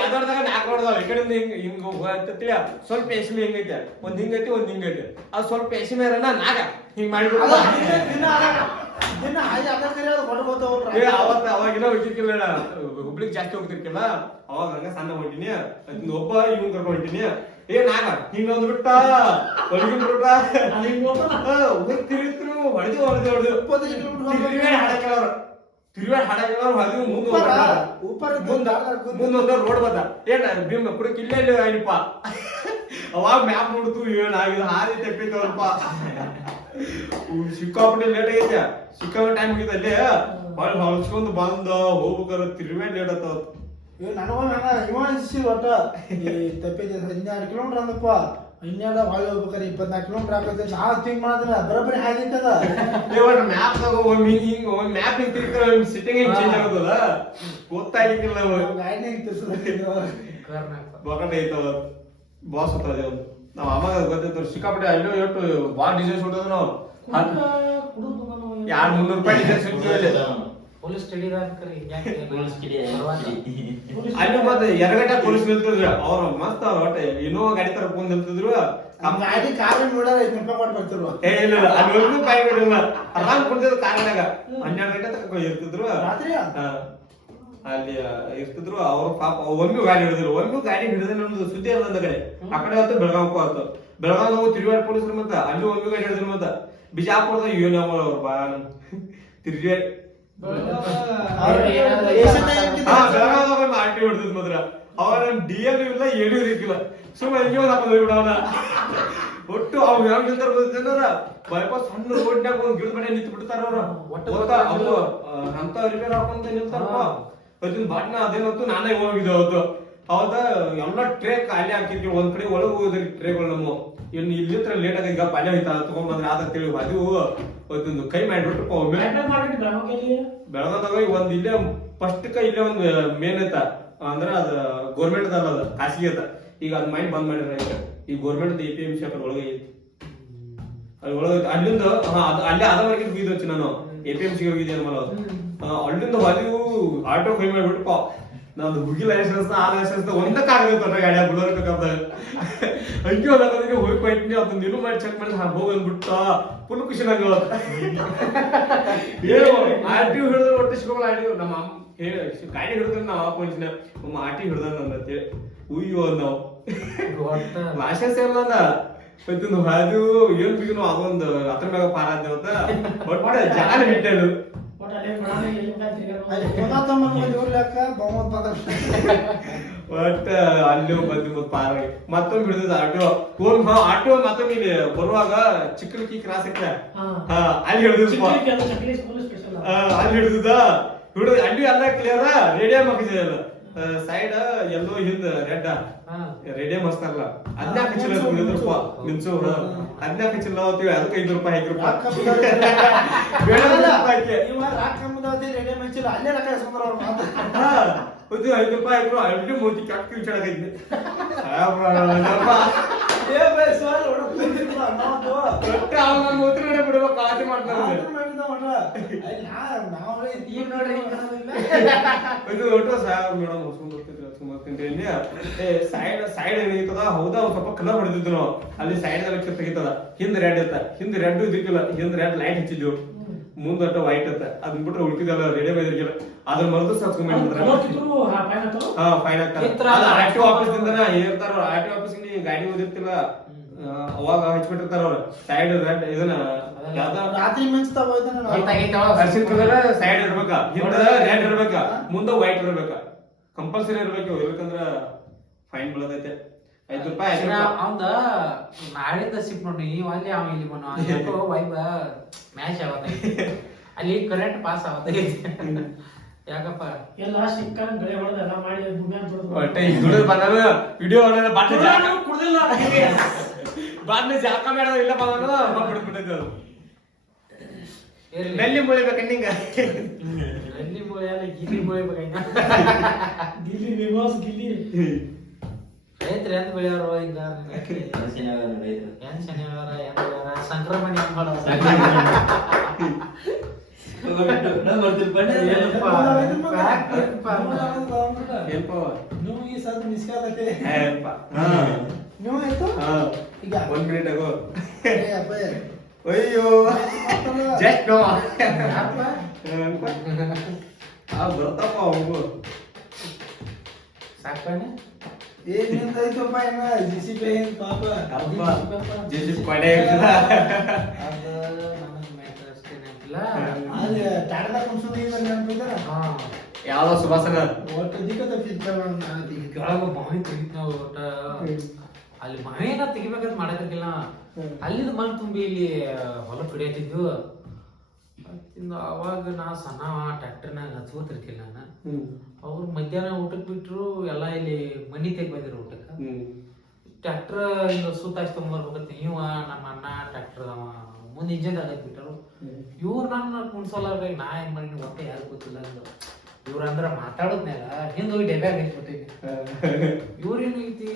ಯಾವ್ದಾರ್ದಾಗ 4 ನೋಡ್ದಾವ ಈ ಕಡೆಯಿಂದ ಹಿಂಗ ಹಿಂಗ ಹೋಗ್ತಿಯ ಸ್ವಲ್ಪ ಎಸ್ಮಿ ಹಿಂಗೈತೆ ಒಂದ್ ಹಿಂಗೈತಿ ಒಂದ್ ಹಿಂಗೈತೆ ಅದು ಸ್ವಲ್ಪ ಎಸ್ಮಿ ಇರಲ್ಲ ನಾಗ ಹಿಂಗ್ ಮಾಡಿಬಿಟ್ಟು ಅವತ್ತ ಅವಾಗಿನ ಹೋಗಿರ್ಕಿಲ್ಲ ಹುಬ್ಳಿಗೆ ಜಾಸ್ತಿ ಹೋಗ್ತಿರ್ಕಿಲ್ಲ. ಅವಾಗ ಹಂಗ ಸಣ್ಣ ಹೊಂಟಿನಿ ಒಬ್ಬ ಇವ್ ಕರ್ಕೊಂಡ್ ಹೊಂಟಿನಿ ನಾಗ ಹಿಂಗ ಅಂದ್ಬಿಟ್ಟ ಹೊರಗಿಬಿಟ್ಟ ತಿರುಗಿದ್ರು ಹೊಡೆದು ಹೊಡೆದು ಹೊಡೆದು ಹಾಡಕ್ಕೆಳವ್ರು ತಿರುಗಾಡಿ ಹಾಡಕ್ಕೆಳವ್ರು ಹೊಡೆದು ಮುಂದೊಂದ ರೋಡ್ ಬಂದ ಏನ್ ಕುಡಕ್ ಇಲ್ಲೇ ಆಯ್ನಪ್ಪ. ಅವಾಗ ಮ್ಯಾಪ್ ನೋಡ್ತು ಏನಾಗಿದೆ ಹಾದಿ ತಪ್ಪಿತ್ತವ್ರಪ್ಪ. ಸಿಕ್ಕಾಪಟ್ಟೆ ಲೇಟ್ ಆಗೈತೆ ಸಿಕ್ಕಾಪಟ್ಟೆ ಟೈಮ್ ಮುಗಿದ ಅಲ್ಲಿ ಹೊಳ್ ಹೊಳ್ಸ್ಕೊಂಡ್ ಬಂದ ಹೋಗ್ಬೇಕಾರ ತಿರುಗಾಡಿ ಲೇಟ್ ಆತ. ಒಟ್ಟ ತಪ್ಪಿದೆ 12 ಕಿಲೋಮೀಟರ್ ಅಂದಪ್ಪ 12 ಹೊಳೆ ಹೋಗ್ಬೇಕಾರೆ 24 ಕಿಲೋಮೀಟರ್ ಹಾಕತ್ತೆ. ನಾವ್ ಥಿಂಕ್ ಮಾಡಿದ್ರೆ ಬರೋಬ್ಬರಿ ಹಾದಿತ್ತದ ಮ್ಯಾಪ್ ಹಿಂಗ್ ಮ್ಯಾಪ್ ಹಿಂಗ್ ತಿರ್ಗಿದ್ರೆ ಸಿಟ್ಟಿಂಗ್ ಹಿಂಗ್ ಚೇಂಜ್ ಆಗೋದಲ್ಲ ಗೊತ್ತಾಗಿಲ್ಲ. ಗಾಡಿನ ಐತವ ಬಾಸ್ ಹತ್ತದ ನಾವ್ ಅಮ್ಮ ಗೊತ್ತಿತ್ತು ಸಿಕ್ಕಾಪಟ್ಟೆ ಅಲ್ಲೂ ಎಷ್ಟು ಬಾಳ ಡಿಸೈನ್ಸ್ ಹೊಟ್ಟದ ನಾವು ₹200 ಡಿಸೈನ್ಸ್ ಸಿಗ್ತೀವಿ ಅಲ್ಲಿ ಪೊಲೀಸ್ ಸ್ಟಡಿ ಪೊಲೀಸ್ ಸ್ಟಡಿ. ಅಲ್ಲಿ ಮತ್ತೆ ಎರಗಟ್ಟ ಪೊಲೀಸ್ ನಿಲ್ತಿದ್ರು ಅವ್ರ ಮಸ್ತ್ ಅವ್ರ ಒಟ್ಟೆ ಇನ್ನೋವಾ ಗಾಡಿ ತರ ಬಂದ್ ನಿಲ್ತಿದ್ರು ಗಾಡಿ ಕಾರ್ ನೋಡ್ಯಾರ 5 ರೂಪಾಯಿ ಕೊಟ್ಟು ಬರ್ತಿರು ಏ ಇಲ್ಲ ಅಲ್ಲಿ ಒಂದು ಪಾಯಿ ಬಿಡಲ್ಲ ಆರಾಮ್ ಕುಂತಿದ್ರು ಕಾರ್ನಾಗ 12 ಗಂಟೆ ತನಕ ಇರ್ತಿದ್ರು ರಾತ್ರಿ ಅಲ್ಲಿ ಇರ್ತಿದ್ರು ಅವ್ರ ಪಾಪ ಒಮ್ಮೆ ಗಾಡಿ ಹಿಡಿದ್ರು ನಮ್ದು ಸುದ್ದಿ ಅಲ್ಲ ಕಡೆ ಆ ಕಡೆ ಆಯ್ತು ಬೆಳಗಾವಕ್ಕೂ ಆಯ್ತು ಬೆಳಗಾವ್ ನಾವು ತಿರುಗಾಡಿ ಪೊಲೀಸರು ಮತ್ತ ಅಲ್ಲಿ ಒಮ್ಮೆ ಗಾಡಿ ಹಿಡಿದ್ರು ಮತ್ತ ಬಿಜಾಪುರದ ಏನು ಅವ್ರ ಬಾ ತಿರುಗಾಡಿ ಬೆಳಗಾವದಾಗ ಆರ್ಟಿ ಹೊಡೆದ್ ಮಾತ್ರ ಅವರ ಡಿಎಲ್ ಇಲ್ಲ ಏನೂ ಇರ್ಕಿಲ್ಲ ಸುಮ್ಮನೆ ಹೆಂಗೆ ಹಾಕೋದು ಬಿಡವನ ಒಟ್ಟು ಅವ್ರು ಯಾವ ನಿಂತಾರ ಗೊತ್ತೇನಾರ ಬೈಪಾಸ್ ಸಣ್ಣ ರೋಡ್ನಾಗ ಒಂದ್ ಗಿಡದ ಕಡೆ ನಿಂತು ಬಿಡ್ತಾರ ಅವ್ರು ಅಂತ ರಿಪೇರ್ ಹಾಕೊಂತ ನಿಲ್ತಾರಪ್ಪ ಅದನ್ನ ಬಾಟ್ನ ಅದೇನತ್ತು ನಾನೇ ಹೋಗಿದ್ದೆ ಅವತ್ತು ಅವತ್ತ ಎಲ್ಲ ಟ್ರೇ ಖಾಲಿ ಹಾಕಿರ್ತೀವಿ ಒಂದ್ ಕಡೆ ಒಳಗೆ ಹೋದ್ರಿ ಟ್ರೇಗಳು ನಮ್ಮ ಇನ್ನು ಇಲ್ಲಿತ್ರ ಲೇಟ್ ಆಗಿ ಈಗ ಪಾಲ್ಯ ಹೋಯ್ತಾ ತಗೊಂಡ್ಬಂದ್ರೆ ಆದ ತಿಳಿ ಅದು ಒಂದು ಕೈ ಮಾಡಿಬಿಟ್ರಪ್ಪ ಒಮ್ಮೆ ಬೆಳಗಾವ್ದಾಗ ಒಂದ್ ಇಲ್ಲೇ ಫಸ್ಟ್ ಇಲ್ಲೇ ಒಂದ್ ಮೇನ್ ಐತ ಅಂದ್ರ ಅದ ಗೋರ್ಮೆಂಟ್ ಅಲ್ಲ ಅದ ಖಾಸಗಿ ಐತ ಈಗ ಅದ್ ಮೈಂಡ್ ಬಂದ್ ಮಾಡಿರ ಈ ಗೋರ್ಮೆಂಟ್ APMC ಅದ್ರ ಒಳಗೆ ಐತಿ ಅದ್ರ ಒಳಗೆ ಅಲ್ಲಿಂದ ಅಲ್ಲೇ ಅದವರೆಗೆ ಹೋಗಿದ್ದೆ ನಾನು APMC ಹೋಗಿದ್ದೆ ಅನ್ನೋ ಅಲ್ಲಿಂದ ಹೊಲಿವು ಆಟೋ ಕೈ ಮಾಡಿಬಿಟ್ಟಪ್ಪ ನಾನು ಹುಗಿ ಲೈಸೆನ್ಸ್ ಆ ಲೈಸೆನ್ಸ್ ಒಂದಕ್ಕಾಗತ್ತೆ ಗಾಡಿ ಬುಲರ್ ಬೇಕಂತ ಹಂಗೆ ಹೋದಾಗ ಹೋಗಿ ಕೊಯ್ತೀನಿ ಅದನ್ನ ನೀನು ಮಾಡಿ ಚೆಕ್ ಮಾಡಿ ಹೋಗಂದ್ಬಿಟ್ಟ ಫುಲ್ ಖುಷಿ ನಂಗೆ ಏನು ಆರ್ಟಿ ಹಿಡಿದ್ರೆ ಒಟ್ಟು ಸಿಗೋಲ್ಲ ಆರ್ಟಿ ನಮ್ಮ ಗಾಡಿ ಹಿಡಿದ್ರೆ ನಾವು ಹಾಕೊಂಡಿನ ನಮ್ಮ ಆರ್ಟಿ ಹಿಡ್ದ ಅಂತೇಳಿ ಉಯ್ಯೋ ನಾವು ಲೈಸೆನ್ಸ್ ಇಲ್ಲ ಅದು ಏನ್ ಬಿಗಿನೋ ಅದೊಂದು ಅದ್ರ ಮ್ಯಾಗ ಪಾರಾದ್ದೆ ಅಂತ ಒಟ್ಟು ಜಾಲ ಬಿಟ್ಟೆದು ಒಟ್ಟ ಅಲ್ಲಿ ಬಂದು ಪಾರ ಮತ್ತೊಮ್ಮೆ ಹಿಡಿದ ಆಟೋ ಮತ್ತೊಮ್ಮೆ ಇಲ್ಲಿ ಬರುವಾಗ ಚಿಕ್ಕಲಿಕ್ಕಿ ಕ್ರಾಸ್ ಇತ್ತ ಅಲ್ಲಿ ಹಿಡಿದ ಅಲ್ಲಿ ಹಿಡಿದ ಅಲ್ಲಿ ಎಲ್ಲ ಕ್ಲಿಯರ್ ರೇಡಿಯಂ ಹಾಕಿದೆಯಲ್ಲ ಸೈಡ್ ಎಲ್ಲೋ ಹಿಂದ ರೆಡ್ ರೇಡಿಯಂ ಹಚ್ತಾರಲ್ಲ ಹದಿನಾಲ್ಕು ಚೀಲ ನಿಮ್ಸು ಹದಿನಾಲ್ಕು ಚೀಲ ಹೋಗ್ತೀವಿ ಅದಕ್ಕೆ 5 ರೂಪಾಯಿ 5 ರೂಪಾಯಿ 5 ರೂಪಾಯಿ ಅಲ್ರಿ ಮೂತಿ ಕಟ್ಟಿ ಚಡಗೈತಿ ಬಿಡುವ ಕಾಳಜಿ ಮಾಡ್ತಾರೆ ಸೈಡ್ ಏನಾಗಿತ್ತದ ಹೌದಾ ಒಂದ್ ಸ್ವಲ್ಪ ಕಲರ್ ಹೊಡೆದಿದ್ದು ನಾವು ಅಲ್ಲಿ ಸೈಡ್ ತೆಗಿತದ ಹಿಂದ್ ರೆಡ್ ಇತ್ತ ಹಿಂದ್ ರೆಡ್ ಇದ್ದಿಲ್ಲ ಹಿಂದ್ ರೆಡ್ ಲೈಟ್ ಹಚ್ಚಿದ್ವು ಮುಂದೊಟ್ಟ ವೈಟ್ ಇತ್ತ ಅದನ್ನ ಬಿಟ್ರೆ ಉಳ್ಕಿದಲ್ಲ ರೆಡಿ ಬೈದಿರ್ಗಿಲ್ಲ ಅದ್ರ ಮರದು ಸಬ್ಸ್ಕ್ರೈಬ್ ಫೈನ್ ಆಗ್ತಾರೆ ಆರ್ಟಿಒ ಆಫೀಸ್ ದಿಂದನ ಹೇಳ್ತಾರ ಆರ್ಟಿಒ ಆಫೀಸ್ ಗಾಡಿ ಓದಿರ್ತಿಲ್ಲ ಅವಾಗ ಹಚ್ಬಿಟ್ಟಿರ್ತಾರ ಅವ್ರ ಸೈಡ್ ರೆಡ್ ಇದನ್ನ ರಾತ್ರಿ ಮಿಂಚ್ತಾವ ಸೈಡ್ ಇರ್ಬೇಕ ಹಿಂದ ರೆಡ್ ಇರ್ಬೇಕ ಮುಂದ ವೈಟ್ ಇರ್ಬೇಕ ಕಂಪಲ್ಸರಿ ಇರ್ಬೇಕು ಇರ್ಬೇಕಂದ್ರ ಫೈನ್ ಬೀಳದೈತೆ 5 ರೂಪಾಯಿ ಅವಂದ ನಾಳಿಂದ ಸಿಕ್ ನೋಡಿ ನೀವು ಅಲ್ಲಿ ಅವ ಇಲ್ಲಿ ಬನ್ನೋ ವೈಬ ಮ್ಯಾಚ್ ಆಗತ್ತೈತಿ ಅಲ್ಲಿ ಕರೆಂಟ್ ಪಾಸ್ ಆಗತ್ತೈತಿ ಯಾಕಪ್ಪ ಎಲ್ಲ ಸಿಕ್ಕನ್ ಗಳೆ ಹೊಡೆದ ಎಲ್ಲ ಮಾಡಿ ಒಟ್ಟೆ ದುಡಿದು ಬಂದ ವಿಡಿಯೋ ಕುಡ್ದಿಲ್ಲ ಬಾದ್ನ ಜಾಕ ಮೇಡ ಇಲ್ಲ ಬಂದ ಬಿಡ್ಬಿಟ್ಟೈತೆ ಅದು ನೆಲ್ಲಿ ಮುಳಿಬೇಕ ನಿಂಗ ನೆಲ್ಲಿ ಮುಳಿ ಅಲ್ಲ ಗಿಲ್ಲಿ ಮುಳಿಬೇಕ ಗಿಲ್ಲಿ ವಿವಾಸ್ ಗಿಲ್ಲಿ ರೈತರು ಎಂತ ಬೆಳೆಯೋರು ಈಗ ಶನಿವಾರ ಸಂಕ್ರಮಣಿ ನೀವು ಈ ಸದ್ ಮಿಸ್ಕಾಲತ್ತೆ ನೀವು ಈಗ 1 ಮಿನಿಟ್ ಆಗೋ ಅಪ್ಪ ಅಯ್ಯೋ ಜಸ್ಟ್ ನೋ ಬರ್ತಾಪ ಅವನು ಸಾಕಣ್ಣ ಏನಿಂದೈತಪ್ಪ ಏನ ಜಿಸಿಪಿ ಏನ್ ಪಾಪ ಜಿಸಿಪಿ ಪಡೆ ಅದು ನನಗೆ ಮ್ಯಾಟರ್ ಅಷ್ಟೇ ನೆನಪಿಲ್ಲ ಅದು ಟಾಟಾದ ಕುಂಸುದಿ ನೆನಪಿಲ್ಲ ಯಾವ್ದೋ ಸುಭಾಸನ ಒಟ್ಟು ದಿಕ್ಕದ ಫಿಲ್ಟರ್ ಕೆಳಗ ಬಾವಿ ತೆಗಿತ್ ನಾವು ಒಟ್ಟ ಅಲ್ಲಿ ಬಾವಿನ ತೆಗಿಬೇಕಂತ ಮಾಡಕ್ಕಿಲ್ಲ ಅಲ್ಲಿಂದ ಮಣ್ಣು ತುಂಬಿ ಇಲ್ಲಿ ಹೊಲ ಕಡಿಯತ್ತಿದ್ವು ಅವಾಗ ನಾ ಸಣ್ಣ ಟ್ರ್ಯಾಕ್ಟರ್ನಾಗ ಹಚ್ಕೋತಿರ್ಕಿಲ್ಲ ನಾನು ಅವ್ರು ಮಧ್ಯಾಹ್ನ ಊಟಕ್ಕೆ ಬಿಟ್ರು ಎಲ್ಲ ಇಲ್ಲಿ ಮನಿ ತೆಗ್ ಬಂದಿರು ಊಟಕ್ಕೆ ಟ್ರ್ಯಾಕ್ಟರ್ ಹಿಂಗ ಸುತ್ತ ಹಚ್ಕೊಂಡ್ಬರ್ಬೇಕಂತ ಇವ ನಮ್ಮ ಅಣ್ಣ ಟ್ರ್ಯಾಕ್ಟರ್ ಅವ ಮುಂದೆ ಇಂಜಿನ್ ಅದಕ್ಕೆ ಬಿಟ್ಟರು ಇವ್ರು ನನ್ನ ಕುಣ್ಸೋಲ್ಲ ನಾ ಏನ್ ಮಾಡಿ ಒಟ್ಟೆ ಯಾರು ಗೊತ್ತಿಲ್ಲ ಅಂದ್ರು ಇವ್ರ ಅಂದ್ರ ಮಾತಾಡೋದ್ನಾಗ ಹಿಂದ್ ಹೋಗಿ ಡೆಬ್ಯಾಗ ಹಾಕ್ಬಿಟ್ಟಿದ್ದೆ ಇವ್ರೇನು ಐತಿ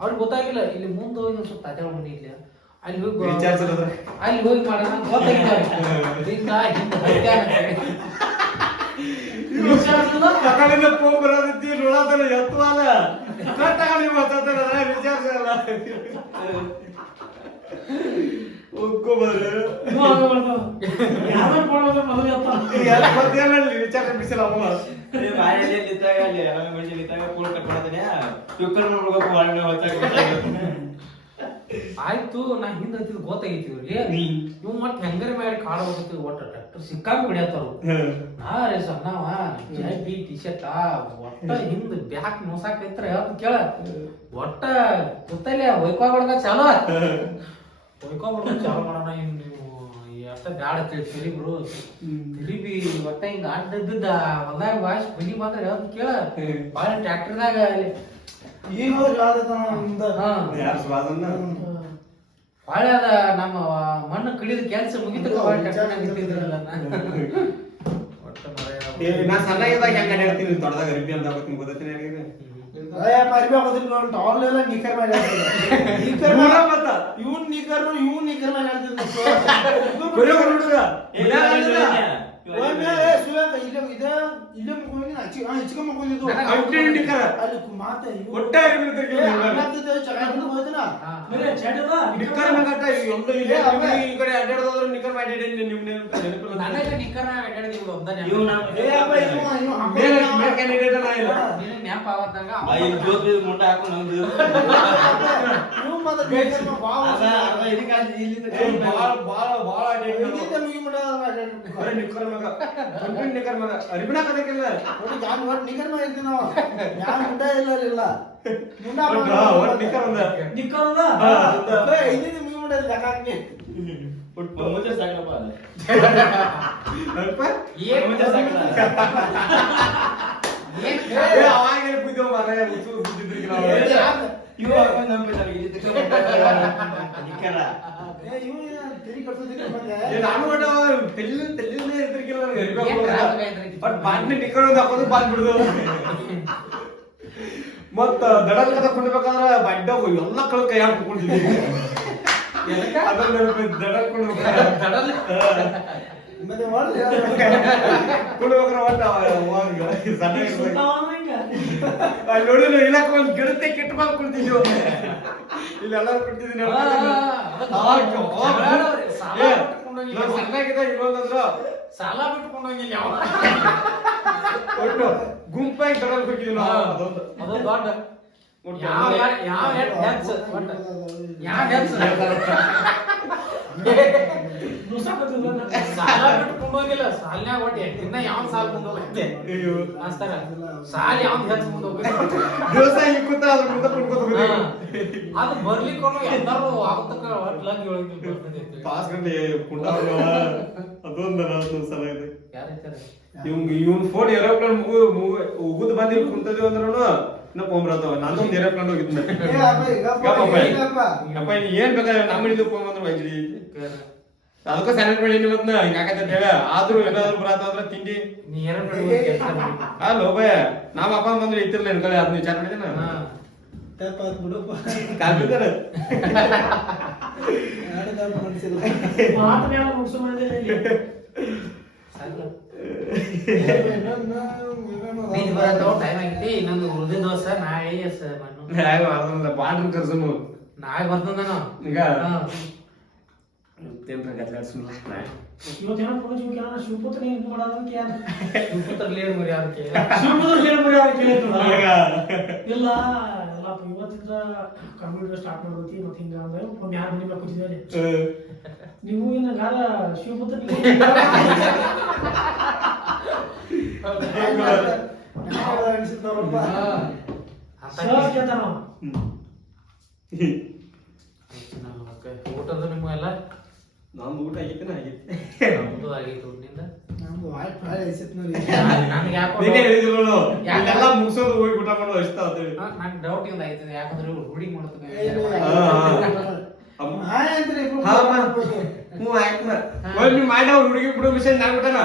ಅವ್ರಿಗೆ ಗೊತ್ತಾಗಿಲ್ಲ ಇಲ್ಲಿ ಮುಂದೆ ಹೋಗಿ ಸ್ವಲ್ಪ ತಾತ್ಯಾಳ ಮನಿ ಇಲ್ಲ ಅಲ್ಲಿ ಹೋಗಿ ವಿಚಾರಿಸೋದ್ರ ಅಲ್ಲಿ ಹೋಗಿ ಮಾಡೋಣ ಸಕಾಲಿಂದ ಫೋನ್ ಬರೋದೈತಿ ನೋಡತಾನ ಎತ್ತುವಾಲ ಕಟ್ಟಾಗ ನೀವು ಮಾತಾಡ್ತಾರ ವಿಚಾರಿಸಲ್ಲ ಒಕ್ಕೋಬಾರ ವಿಚಾರ ಬಿಸಿಲ್ಲ ಅಮ್ಮ ಮಾಯಲ್ಲಿ ನಿಂತಾಗ ಅಲ್ಲಿ ಮಂದಿ ನಿಂತಾಗ ಫೋನ್ ಕಟ್ ಮಾಡ್ತಾನೆ ಟ್ಯೂಕರ್ ನೋಡ್ಬೇಕು ಮಾಡಿ ಆಯ್ತು ನಾ ಹಿಂದ ಹತ್ತಿದ್ ಗೊತ್ತಾಗೈತಿ ಇವ್ರಿಗೆ ಇವ್ ಮತ್ ಹೆಂಗಾರ ಮಾಡಿ ಕಾಡ ಹೋಗ್ತೀವಿ ಒಟ್ಟ ಟ್ರ್ಯಾಕ್ಟರ್ ಸಿಕ್ಕಾಗ ಬಿಡ್ಯಾತಾರು ನಾ ರೇ ಸಣ್ಣವ ಜೈಬಿ ಟಿ ಶರ್ಟ್ ಒಟ್ಟ ಹಿಂದ್ ಬ್ಯಾಕ್ ನೋಸಾಕೈತ್ರ ಯಾವ್ದು ಕೇಳ ಒಟ್ಟ ಗೊತ್ತಲ್ಲ ಹೊಯ್ಕೋಬಡ್ದ ಚಾಲೋ ಹೊಯ್ಕೋಬಡ್ದ ಚಾಲೋ ಮಾಡೋಣ ಇನ್ ನೀವು ಅಷ್ಟ ಬ್ಯಾಡ ತಿರಿಬ್ರು ತಿರಿಬಿ ಒಟ್ಟ ಹಿಂಗ ಅಡ್ಡದ್ದ ಹೊಲ್ದಾಗ ವಾಯ್ಸ್ ಬನಿ ಬಂದ್ರ ಯಾವ್ದು ಕೇಳ ಬಾಳ ಟ್ರ್ಯಾಕ್ಟರ್ದಾಗ ಈಗ ಯಾರು ಸ್ವಾದನ್ನ ಹೊಳೆ ಅದ ನಮ್ಮ ಮಣ್ಣು ಕಡಿದ ಕೆಲ್ಸ ಮುಗಿತಕ್ಕ ನಾ ಸಣ್ಣದಾಗ ಹೆಂಗ ಅಡ್ಯಾಡ್ತೀನಿ ದೊಡ್ಡದಾಗ ಅರಿಬಿ ಅಂತ ಗೊತ್ತೈತಿ ಟಾಲ್ ನಿಖರ್ ಮಾಡಿ ಇವನ್ ನಿಖರ್ ಮಾಡಿ ಮುಂಡ ಹಾಕೊಂಡು ಮುಂಚೆ ಸಾಕಪ್ಪ ನಾನು ಹಾಕೋದು ಬಂದ್ಬಿಡುದು ಮತ್ತ ದಡಲ್ ಕದ ಕೊಂಡ್ಬೇಕಾದ್ರ ಬಡ್ಡ ಎಲ್ಲ ಕಳ ಕೈ ಹಾಕೊಂಡಿದ್ವಿ ದಡಲ್ ನೋಡಿ ಇಲಾಖೆ ಒಂದ್ ಗಿಡತೆ ಕೆಟ್ಟ ಬಂದ್ ಕುಡ್ತಿದ್ವು ಇಲ್ಲೆಲ್ಲರೂ ಕೊಡ್ತಿದ್ದೀನಿ ಸಣ್ಣಾಗಿದ್ದ ಇನ್ನೊಂದಂದ್ರ ಸಾಲ ಬಿಟ್ಕೊಂಡೋಗಿಲ್ಲ ಯಾವ ಒಟ್ಟು ಗುಂಪಾಗಿ ದಡಲ್ ಕೊಟ್ಟಿದ್ವಿ ನಾವು ಅದೊಂದು ದೊಡ್ಡ ಸಾಲ ಬಿಟ್ಕೊಂಡೋಗಿಲ್ಲ ಸಾಲ್ನ್ಯಾಗ ಒಟ್ಟು ಇನ್ನ ಯಾವ ಸಾಲ ಮುಂದೋಗೈತೆ ಸಾಲ ಯಾವ್ದು ಹೆಚ್ಚು ಮುಂದೋಗ ದಿವಸ ಹಿಂಗ್ ಕೂತ ಅದ್ರ ಮುಂದೆ ಕುಣ್ಕೋತ ಅದು ಬರ್ಲಿಕ್ಕೂ ಎಲ್ಲರೂ ಆಗುತ್ತಕ್ಕ ಲಗ್ ಪಾಸ್ ಗಂಟೆ ಕುಂಡ ಅದೊಂದು ಸಲ ಇದೆ ಯಾರೈತಾರೆ ಇವ್ನ ಫೋನ್ ಏರೋಪ್ಲೇನ್ ಉಗುದ್ ಬಂದಿ ಕುಂತದಿ ಅಂದ್ರೂ ಇನ್ನ ಪೋಂಬ್ರತ್ತವ ನಂದೊಂದು ಏರೋಪ್ಲೇನ್ ಹೋಗಿದ್ನ ಅಪ್ಪ ಏನ್ ಬೇಕಾದ್ರೆ ನಮ್ಮ ಮನಿದು ಫೋನ್ ಬಂದ್ರು ಬೈದ್ರಿ ಅದಕ್ಕ ಸ್ಯಾನಿಟ್ ಮಾಡಿ ಇವತ್ನ ಹಿಂಗಾಕತ್ತ ಹೇಳ ಆದ್ರೂ ಏನಾದ್ರು ಬರತ್ತ ಅಂದ್ರ ತಿಂಡಿ ನೀ ಅಲ್ಲ ಭಯ ನಮ್ಮ ಅಪ್ಪ ಬಂದ್ರೆ ಇತ್ತಿರ್ಲ ಅನ್ಕೊಳ್ಳಿ ಅದನ್ನ ವಿಚಾರ ಮಾಡಿದೇನ ಕಾಲ್ಬಿದ್ದಾರ ಟೈಮ್ ಆಗೈತಿ ಇನ್ನೊಂದು ಉಳಿದ ದೋಸ ನಾಳೆ ಬಾಂಡ್ರ ಕರ್ಸನು ನಾಳೆ ಬರ್ತದ ನಾನು ಈಗ ಇವತ್ತೇನೋ ಪುನಃ ಶಿವಪುತ್ರ ಇದು ಮಾಡೋದಂತ ಶಿವಪುತ್ರ ಲೇಡ್ ಮರಿ ಅದಕ್ಕೆ ಇಲ್ಲ ಎಲ್ಲಪ್ಪ ಇವತ್ತಿಂದ ಕಂಪ್ಯೂಟರ್ ಸ್ಟಾರ್ಟ್ ಮಾಡೋತಿ ಮತ್ತೆ ಹಿಂಗ ಅಂದ್ರೆ ಒಂದ್ 2 ಮನೆ ಮೇಲೆ ಕೂತಿದ್ದೇನೆ ನೀವು ಇನ್ನ ಗಾಲ ಶಿವಪುತ್ರ ಊಟದ ನಿಮ್ಗೆಲ್ಲ ನಮ್ದು ಊಟ ಆಗೈತಿನ ಆಗೈತಿ ನಮ್ದು ಆಗೈತಿ ಊಟದಿಂದ ಎಲ್ಲ ಮುಗಿಸೋದು ಹೋಗಿ ಊಟ ಮಾಡೋದು ಇಷ್ಟ ಅಂತೇಳಿ ನಂಗೆ ಡೌಟ್ ಇಂದ ಆಯ್ತದೆ ಯಾಕಂದ್ರೆ ಹುಡಿ ಮಾಡ್ತದೆ ಮಾಡಿ ಅವ್ರು ಹುಡುಗಿ ಬಿಡೋ ವಿಷಯ ನಾಗ್ಬಿಟ್ಟನ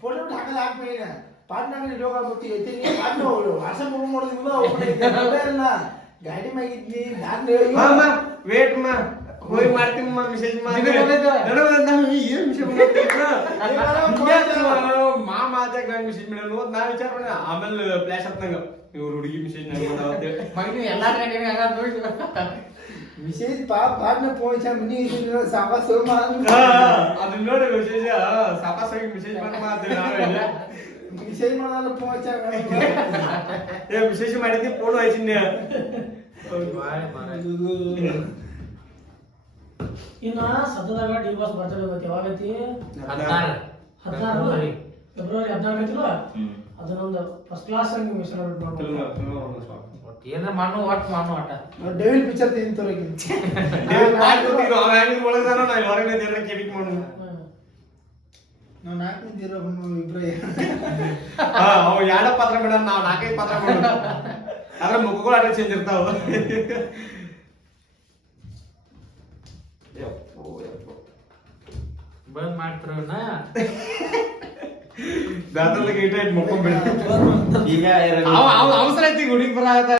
ಫೋಟೋ ಬಿಟ್ಟು ಹಾಕಲ್ಲ ಹಾಕ್ಬೇಡ ಪಾಟ್ನಾಗ ಇಡೋಗ ಬರ್ತಿ ಐತಿ ಪಾಟ್ನ ವಾಟ್ಸಪ್ ಓಪನ್ ಮಾಡೋದಿಲ್ಲ ಇಲ್ಲ ಗಾಡಿ ಮ್ಯಾಗಿದ್ನಿ ವೇಟ್ ಮಾ ಹೋಗಿ ಮಾಡ್ತೀನಿ ಮೆಸೇಜ್ ಮಾಡಿ ಏನ್ ಮಾ ಮಾತಾಗ ನಂಗೆ ಮೆಸೇಜ್ ಮಾಡ್ಯಾನ ನಾ ವಿಚಾರ ಮಾಡ ಆಮೇಲೆ ಫ್ಲಾಶ್ ಹತ್ನಾಗ ಇವ್ರು ಹುಡುಗಿ ಮೆಸೇಜ್ ನಂಗೆ ಎಲ್ಲಾ ಕಡೆ ವಿಶೇಷ ಪಾಟ್ನ ಫೋನ್ ಮನಿ ಸಾಪಾ ಸುಳ್ಳು ಅದನ್ನ ನೋಡಿ ಮೆಸೇಜ್ ಸಾಪಾಸಾಗಿ ಮೆಸೇಜ್ ಮಾಡಿ ಮೆಸೇಜ್ ಮಾಡಲ್ಲ ಫೋನ್ ಏ ಮೆಸೇಜ್ ಮಾಡಿದ್ದೆ ಫೋನ್ ಹಚ್ಚಿದ್ದೆ ಇನ್ನ ಸದ್ಯದಾಗ ಡಿ ಬಾಸ್ ಬರ್ತಡೇ ಇವತ್ತು ಯಾವಾಗೈತಿ 16 ಫೆಬ್ರವರಿ 14 ಐತಿಲ್ಲ ಅದನ್ನೊಂದು ಫಸ್ಟ್ ಕ್ಲಾಸ್ ಆಗಿ ಸೆಲೆಬ್ರೇಟ್ ಮಾಡ್ಬೋದು ಏನಾರ ಮಾಡು ಆಟ ಡೆವಿಲ್ ಪಿಕ್ಚರ್ ತಿಂತೋರಕ್ಕೆ ಹೊರಗಡೆ ದೇವ್ರ ಕೆಡಿಕ್ ಮಾಡು ನಾವು 4 ಮಂದಿ ಇರೋ ಇಬ್ರೇ ಅವ್ ಎರಡ ಪಾತ್ರ ಮೇಡ ನಾವ್ 4-5 ಪಾತ್ರ ಮಾಡ ಅದ್ರ ಮುಖಗಳು ಆಟ ಚೇಂಜ್ ಇರ್ತಾವ ಬಂದ್ ಮಾಡ್ತಾರ ದಾತಲ್ಲಿ ಗೀಟ ಇಟ್ಟು ಮುಖ ಈಗ ಅವಸರ ಐತಿ ಹುಡುಗಿ ಬರ